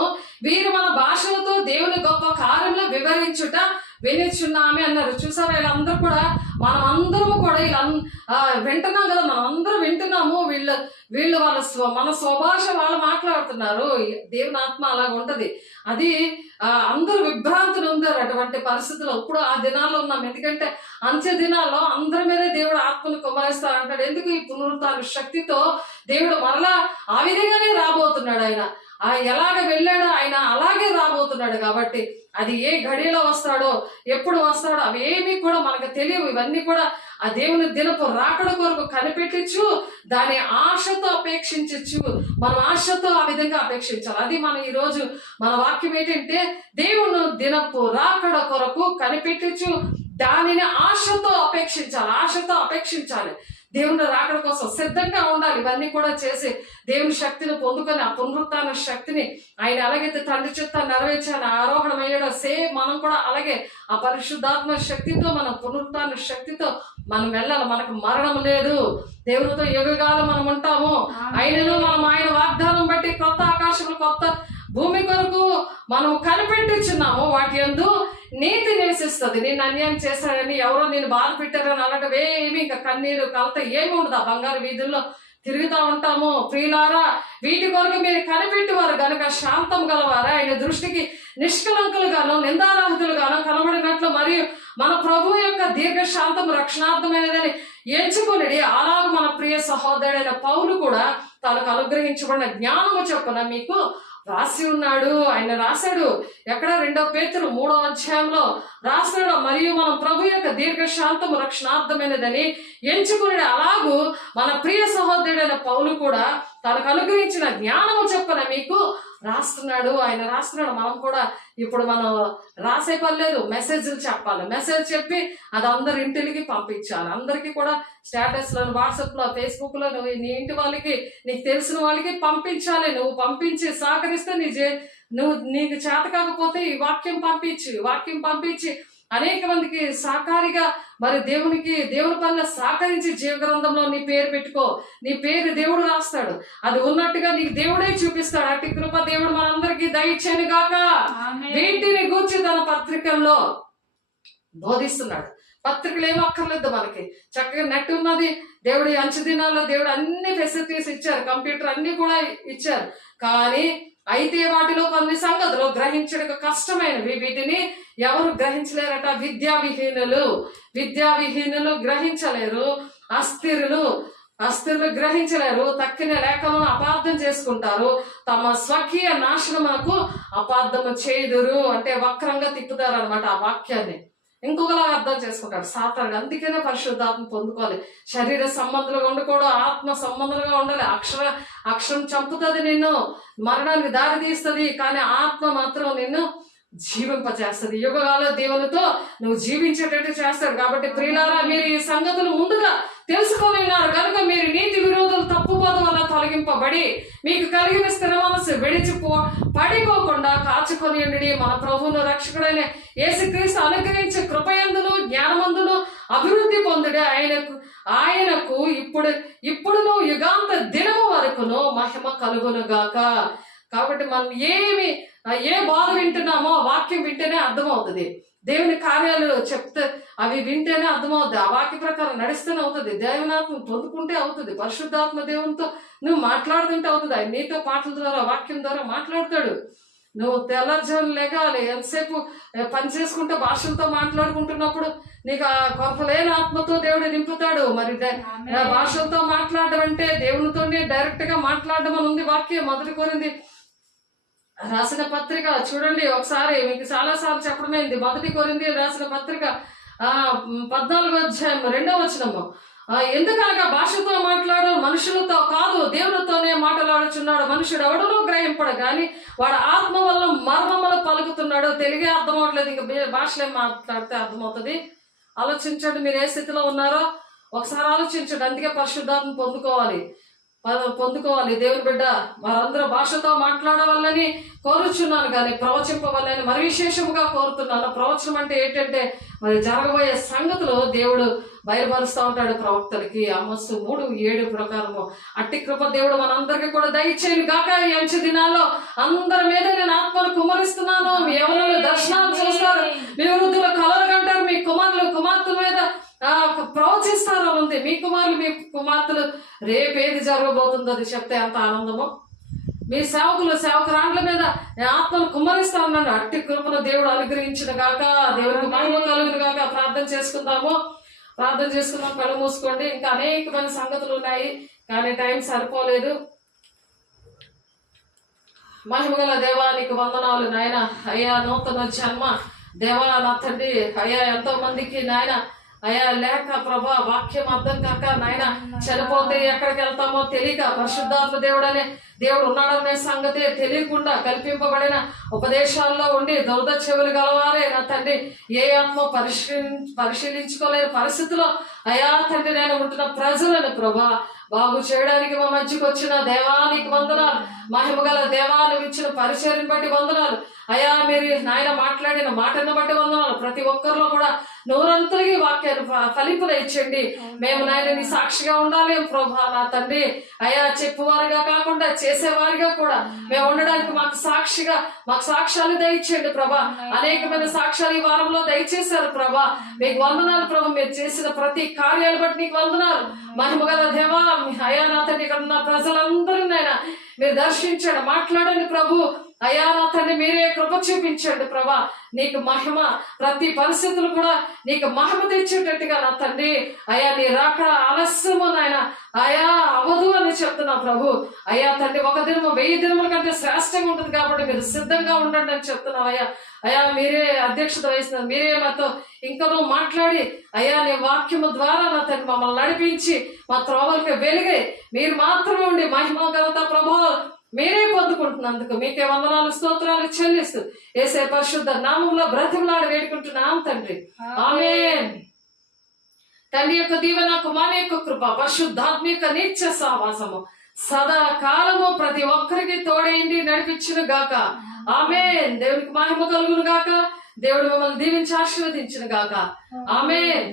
వీరు మన భాషలతో దేవుని గొప్ప కార్యంలో వివరించుట వినిచున్నామే అన్నారు. చూసారా, వీళ్ళందరూ కూడా మనం అందరము కూడా ఇలా వింటున్నాం కదా, మనం అందరం వింటున్నాము. వీళ్ళు మన స్వభాష వాళ్ళు మాట్లాడుతున్నారు. దేవుని ఆత్మ అలాగ ఉంటది. అది అందరూ విభ్రాంతులు ఉందారు అటువంటి పరిస్థితుల్లో. ఇప్పుడు ఆ దినాల్లో ఉన్నాం. ఎందుకంటే అంత్య దినాల్లో అందరి మీద దేవుడు ఆత్మను కుమ్మరిస్తా అంటాడు. ఎందుకు? ఈ పునరుత్థాన శక్తితో దేవుడు మరలా ఆ విధంగానే రాబోతున్నాడు. ఆయన ఎలాగ వెళ్ళాడో ఆయన అలాగే రాబోతున్నాడు. కాబట్టి అది ఏ ఘడియలో వస్తాడో, ఎప్పుడు వస్తాడో అవి ఏమీ కూడా మనకు తెలియవు. ఇవన్నీ కూడా ఆ దేవుని దినపు రాకడ కొరకు కనిపెట్టచ్చు, దాని ఆశతో అపేక్షించచ్చు. మనం ఆశతో ఆ విధంగా అపేక్షించాలి. అది మనం ఈ రోజు మన వాక్యం ఏంటంటే, దేవుని దినపు రాకడ కొరకు కనిపెట్టచ్చు, దానిని ఆశతో అపేక్షించాలి. దేవుని రాకడ కోసం సిద్ధంగా ఉండాలి. ఇవన్నీ కూడా చేసి దేవుని శక్తిని పొందుకొని ఆ పునరుత్థాన శక్తిని ఆయన ఎలాగైతే తండ్రి చిత్త నెరవేర్చాలని ఆరోహణమయ్యాడో, సేమ్ మనం కూడా అలాగే ఆ పరిశుద్ధాత్మ శక్తితో, మన పునరుత్థాన శక్తితో మనం వెళ్ళాలి. మనకు మరణం లేదు. దేవునితో యుగగాలు మనం ఉంటాము. ఆయనను మనం ఆయన వాగ్దానం బట్టి కొత్త ఆకాశములు, కొత్త భూమి కొరకు మనం కనిపెట్టుచున్నాము. వాటి యందు నీతి నివసిస్తుంది. నేను అన్యాయం చేశానని, ఎవరో నేను బాధ పెట్టారని అలాంటివి ఏమి, ఇంకా కన్నీరు కలత ఏమి ఉండదు. ఆ బంగారు వీధుల్లో తిరుగుతూ ఉంటాము. ప్రియులారా, వీటి కొరకు మీరు కనిపెట్టువారు గనుక శాంతం గలవారా, ఆయన దృష్టికి నిష్కలంకులుగాను నిందారాహితులుగాను కనబడినట్లు మరియు మన ప్రభు యొక్క దీర్ఘ శాంతము రక్షణార్థమైనదని ఎంచుకుని, అలాగూ మన ప్రియ సహోదరుడైన పౌలు కూడా తనకు అనుగ్రహించబడిన జ్ఞానము చొప్పున మీకు రాసి ఉన్నాడు. ఆయన రాశాడు. ఎక్కడ? 2 పేతురు 3వ అధ్యాయంలో రాశాడు. మరియు మనం ప్రభు యొక్క దీర్ఘ శాంతము రక్షణార్థమైనదని ఎంచుకుని, అలాగూ మన ప్రియ సహోదరుడైన పౌలు కూడా తనకు అనుగ్రహించిన జ్ఞానము చొప్పున మీకు రాస్తున్నాడు. ఆయన రాస్తున్నాడు. మనం కూడా ఇప్పుడు మనం రాసే పని లేదు, మెసేజ్లు చెప్పాలి. మెసేజ్ చెప్పి అది అందరి ఇంటికి పంపించాలి. అందరికీ కూడా స్టేటస్లో, వాట్సాప్లో, ఫేస్బుక్లో నువ్వు నీ ఇంటి వాళ్ళకి, నీకు తెలిసిన వాళ్ళకి పంపించాలి. నువ్వు పంపించి సహకరిస్తే నీకు చేత కాకపోతే ఈ వాక్యం పంపించి అనేక మందికి సహకారిగా మరి దేవుని పనిలో సహకరించి జీవ గ్రంథంలో నీ పేరు పెట్టుకో. నీ పేరు దేవుడు రాస్తాడు. అది ఉన్నట్టుగా నీకు దేవుడే చూపిస్తాడు. అట్టి కృప దేవుడు మనందరికీ దయచేయను గాక. వీటిని గూర్చి తన పత్రికల్లో బోధిస్తున్నాడు. పత్రికలు ఏమో అక్కర్లేదు మనకి. చక్కగా నెట్ ఉన్నది. దేవుడు అంచు దినాల్లో దేవుడు అన్ని ఫెసిలిటీస్ ఇచ్చారు. కంప్యూటర్ అన్ని కూడా ఇచ్చారు. కానీ అయితే వాటిలో కొన్ని సంగతులు గ్రహించడానికి కష్టమైనవి. వీటిని ఎవరు గ్రహించలేరట? విద్యావిహీనులు గ్రహించలేరు. అస్థిరులు గ్రహించలేరు. తక్కిన లేఖలను అపార్థం చేసుకుంటారు. తమ స్వకీయ నాశనమునకు అపార్థము చేయుదురు. అంటే వక్రంగా తిప్పుతారు అనమాట ఆ వాక్యాన్ని. ఇంకొకలాగా అర్థం చేసుకుంటాడు సాతానుడు. అందుకనే పరిశుద్ధాత్మ పొందుకోవాలి. శరీర సంబంధులుగా ఉండకూడదు, ఆత్మ సంబంధులుగా ఉండాలి. అక్షరం చంపుతుంది, నిన్ను మరణానికి దారి తీస్తుంది. కానీ ఆత్మ మాత్రం నిన్ను జీవింపచేస్తుంది. యుగగాల దేవునితో నువ్వు జీవించేటట్టు చేస్తాడు. కాబట్టి ప్రియులారా, మీరు ఈ సంగతులు ముందుగా తెలుసుకొని ఉన్నారు కనుక మీరు నీతి విరోధులు తప్పుబోధం వల్ల తొలగింపబడి మీకు కలిగిన స్థిర మనస్సు పడిపోకుండా కాచుకొని ఉండి మన ప్రభువును రక్షకుడైన యేసుక్రీస్తు అనుగ్రహించే కృపయందును జ్ఞానమందును అభివృద్ధి పొందుడే. ఆయనకు ఇప్పుడును యుగాంత దినము వరకును మహిమ కలుగును గాక. కాబట్టి మనం ఏ బాధ వింటున్నామో వాక్యం వింటేనే అర్థమవుతుంది. దేవుని కార్యాలు చెప్తే అవి వింటేనే అర్థమవుతుంది. ఆ వాక్య ప్రకారం నడిస్తేనే అవుతుంది. దేవునాత్మ పొందుకుంటే అవుతుంది. పరిశుద్ధాత్మ దేవునితో నువ్వు మాట్లాడుతుంటే అవుతుంది. ఆయన నీతో పాటల ద్వారా, వాక్యం ద్వారా మాట్లాడతాడు. నువ్వు తెల్లజోలు లేగాలి, ఎంతసేపు పని చేసుకుంటే భాషలతో మాట్లాడుకుంటున్నప్పుడు నీకు ఆ కొరతలేని ఆత్మతో దేవుడు నింపుతాడు. మరి భాషలతో మాట్లాడడం అంటే దేవునితోనే డైరెక్ట్ గా మాట్లాడడం అని ఉంది వాక్యం. 1 కొరింథీ రాసిన పత్రిక చూడండి ఒకసారి, మీకు చాలా సార్లు చెప్పడమైంది. 1 కొరింథీ రాసిన పత్రిక 14వ అధ్యాయం 2వ వచనము. ఎందుకనగా భాషతో మాట్లాడు మనుషులతో కాదు, దేవునితోనే మాటలు ఆడుచున్నాడు మనుషుడు ఎవడనూ గ్రహింపడు కానీ వాడు ఆత్మ వల్ల మర్మములు పలుకుతున్నాడు. తెలుగే అర్థం అవట్లేదు, ఇంకా భాషలో మాట్లాడితే అర్థమవుతుంది. ఆలోచించండి, మీరు ఏ స్థితిలో ఉన్నారో ఒకసారి ఆలోచించండి. అందుకే పరిశుద్ధాత్మ పొందుకోవాలి దేవుని బిడ్డ. వారందరూ భాషతో మాట్లాడవాలని కోరుచున్నాను కానీ ప్రవచింపవాలని మరి విశేషముగా కోరుతున్నాను. ప్రవచనం అంటే ఏంటంటే మరి జరగబోయే సంగతులు దేవుడు బయలుపరుస్తూ ఉంటాడు ప్రవక్తలకి. ఆమోసు 3:7 ప్రకారము అట్టి కృప దేవుడు మనందరికీ కూడా దయచేయను గాక. ఈ అంచె దినాల్లో అందరి మీద నేను ఆత్మను కుమ్మరిస్తున్నాను. మీ యవ్వనులు దర్శనాలు చూస్తారు, మీ వృద్ధులు కలలు కంటారు, మీ కుమార్తెల మీద ప్రవచిస్తారు ఉంది. మీ కుమారులు మీ కుమార్తెలు రేపేది జరగబోతుందో అది చెప్తే అంత ఆనందము. మీ సేవకురాండ్ల మీద ఆత్మను కుమ్మరిస్తా ఉన్నాను. అట్టి కృపను దేవుడు అనుగ్రహించిన గాక, దేవుడికి మహిమ కలుగును గాక. ప్రార్థన చేసుకుందాం, కళ్ళు మూసుకోండి. ఇంకా అనేకమైన సంగతులు ఉన్నాయి కానీ టైం సరిపోలేదు. మహిమగల దేవానికి వందనాలు నాయన. అయ్యా నూతన జన్మ దేవా నా తండ్రి. అయ్యా ఎంతో మందికి నాయన అయ్యా లేక ప్రభా వాక్యం అర్థం కాక నాయన చనిపోతే ఎక్కడికి వెళ్తామో తెలియక పరిశుద్ధాత్మ దేవుడు ఉన్నాడనే సంగతి తెలియకుండా కల్పింపబడిన ఉపదేశాల్లో ఉండి దురద చెవులు గలవారే నా తండ్రి ఏ ఆత్మ పరిశీలించుకోలేని పరిస్థితిలో అయా తండ్రి నేను ఉంటున్న ప్రజలను ప్రభా బాగు చేయడానికి మా మధ్యకు వచ్చిన దేవానికి వందనాలు. మహిమగల దేవానికి ఇచ్చిన పరిచయం బట్టి వందనాలు. అయా మీరు నాయన మాట్లాడిన మాటను బట్టి వందనాలు. ప్రతి ఒక్కరిలో కూడా నూరంతరికి వాక్యాన్ని ఫలింపులు ఇచ్చండి. మేము నాయన నీ సాక్షిగా ఉండాలి ప్రభా నా తండ్రి. అయా చెప్పువారిగా కాకుండా చేసేవారిగా కూడా మేము ఉండడానికి మాకు సాక్ష్యాలు దయచేయండి ప్రభా. అనేకమైన సాక్ష్యాలు ఈ వారంలో దయచేశారు ప్రభా. మీకు వందనాలు ప్రభు. మీరు చేసిన ప్రతి కార్యాలు బట్టి నీకు వందనాలు. మహిమగల దేవా అయా నా తండ్రి ఇక్కడ ఉన్న ప్రజలందరినైనా మీరు దర్శించండి, మాట్లాడండి ప్రభు. అయా నా తండ్రి మీరే కృప చూపించండి ప్రభా. నీకు మహిమ ప్రతి పరిస్థితులు కూడా నీకు మహిమ తెచ్చేటట్టుగా నా తండ్రి. అయా నీ రాక ఆలస్యము నాయన అయా అవదు అని చెప్తున్నా ప్రభు. అయా తండ్రి 1 దినము 1000 దినముల కంటే శ్రేష్టంగా ఉంటుంది కాబట్టి మీరు సిద్ధంగా ఉండండి అని చెప్తున్నావు. అయా మీరే అధ్యక్షత వహిస్తున్నారు. మీరే మాతో ఇంకా మాట్లాడి అయా నీ వాక్యము ద్వారా నా తండ్రి మమ్మల్ని నడిపించి మా త్రోవలకి వెలిగే మీరు మాత్రమే ఉండి మహిమ ఘనత ప్రభావం మీరే పొందుకుంటున్నందుకు మీకే వందనాలు స్తోత్రాలు చెల్లిస్తూ యేసే పరిశుద్ధ నామములో బ్రతిమలాడి వేడుకుంటున్నాం తండ్రి. ఆమేన్. తండ్రి యొక్క దీవెన, కుమారుని యొక్క కృప, పరిశుద్ధాత్మిక నిత్య సహవాసము సదా కాలము ప్రతి ఒక్కరికి తోడేండి నడిపించును గాక. ఆమేన్. దేవునికి మహిమ కలుగును గాక. దేవుడు మమ్మల్ని దీవించి ఆశీర్వదించును గాక. ఆమేన్.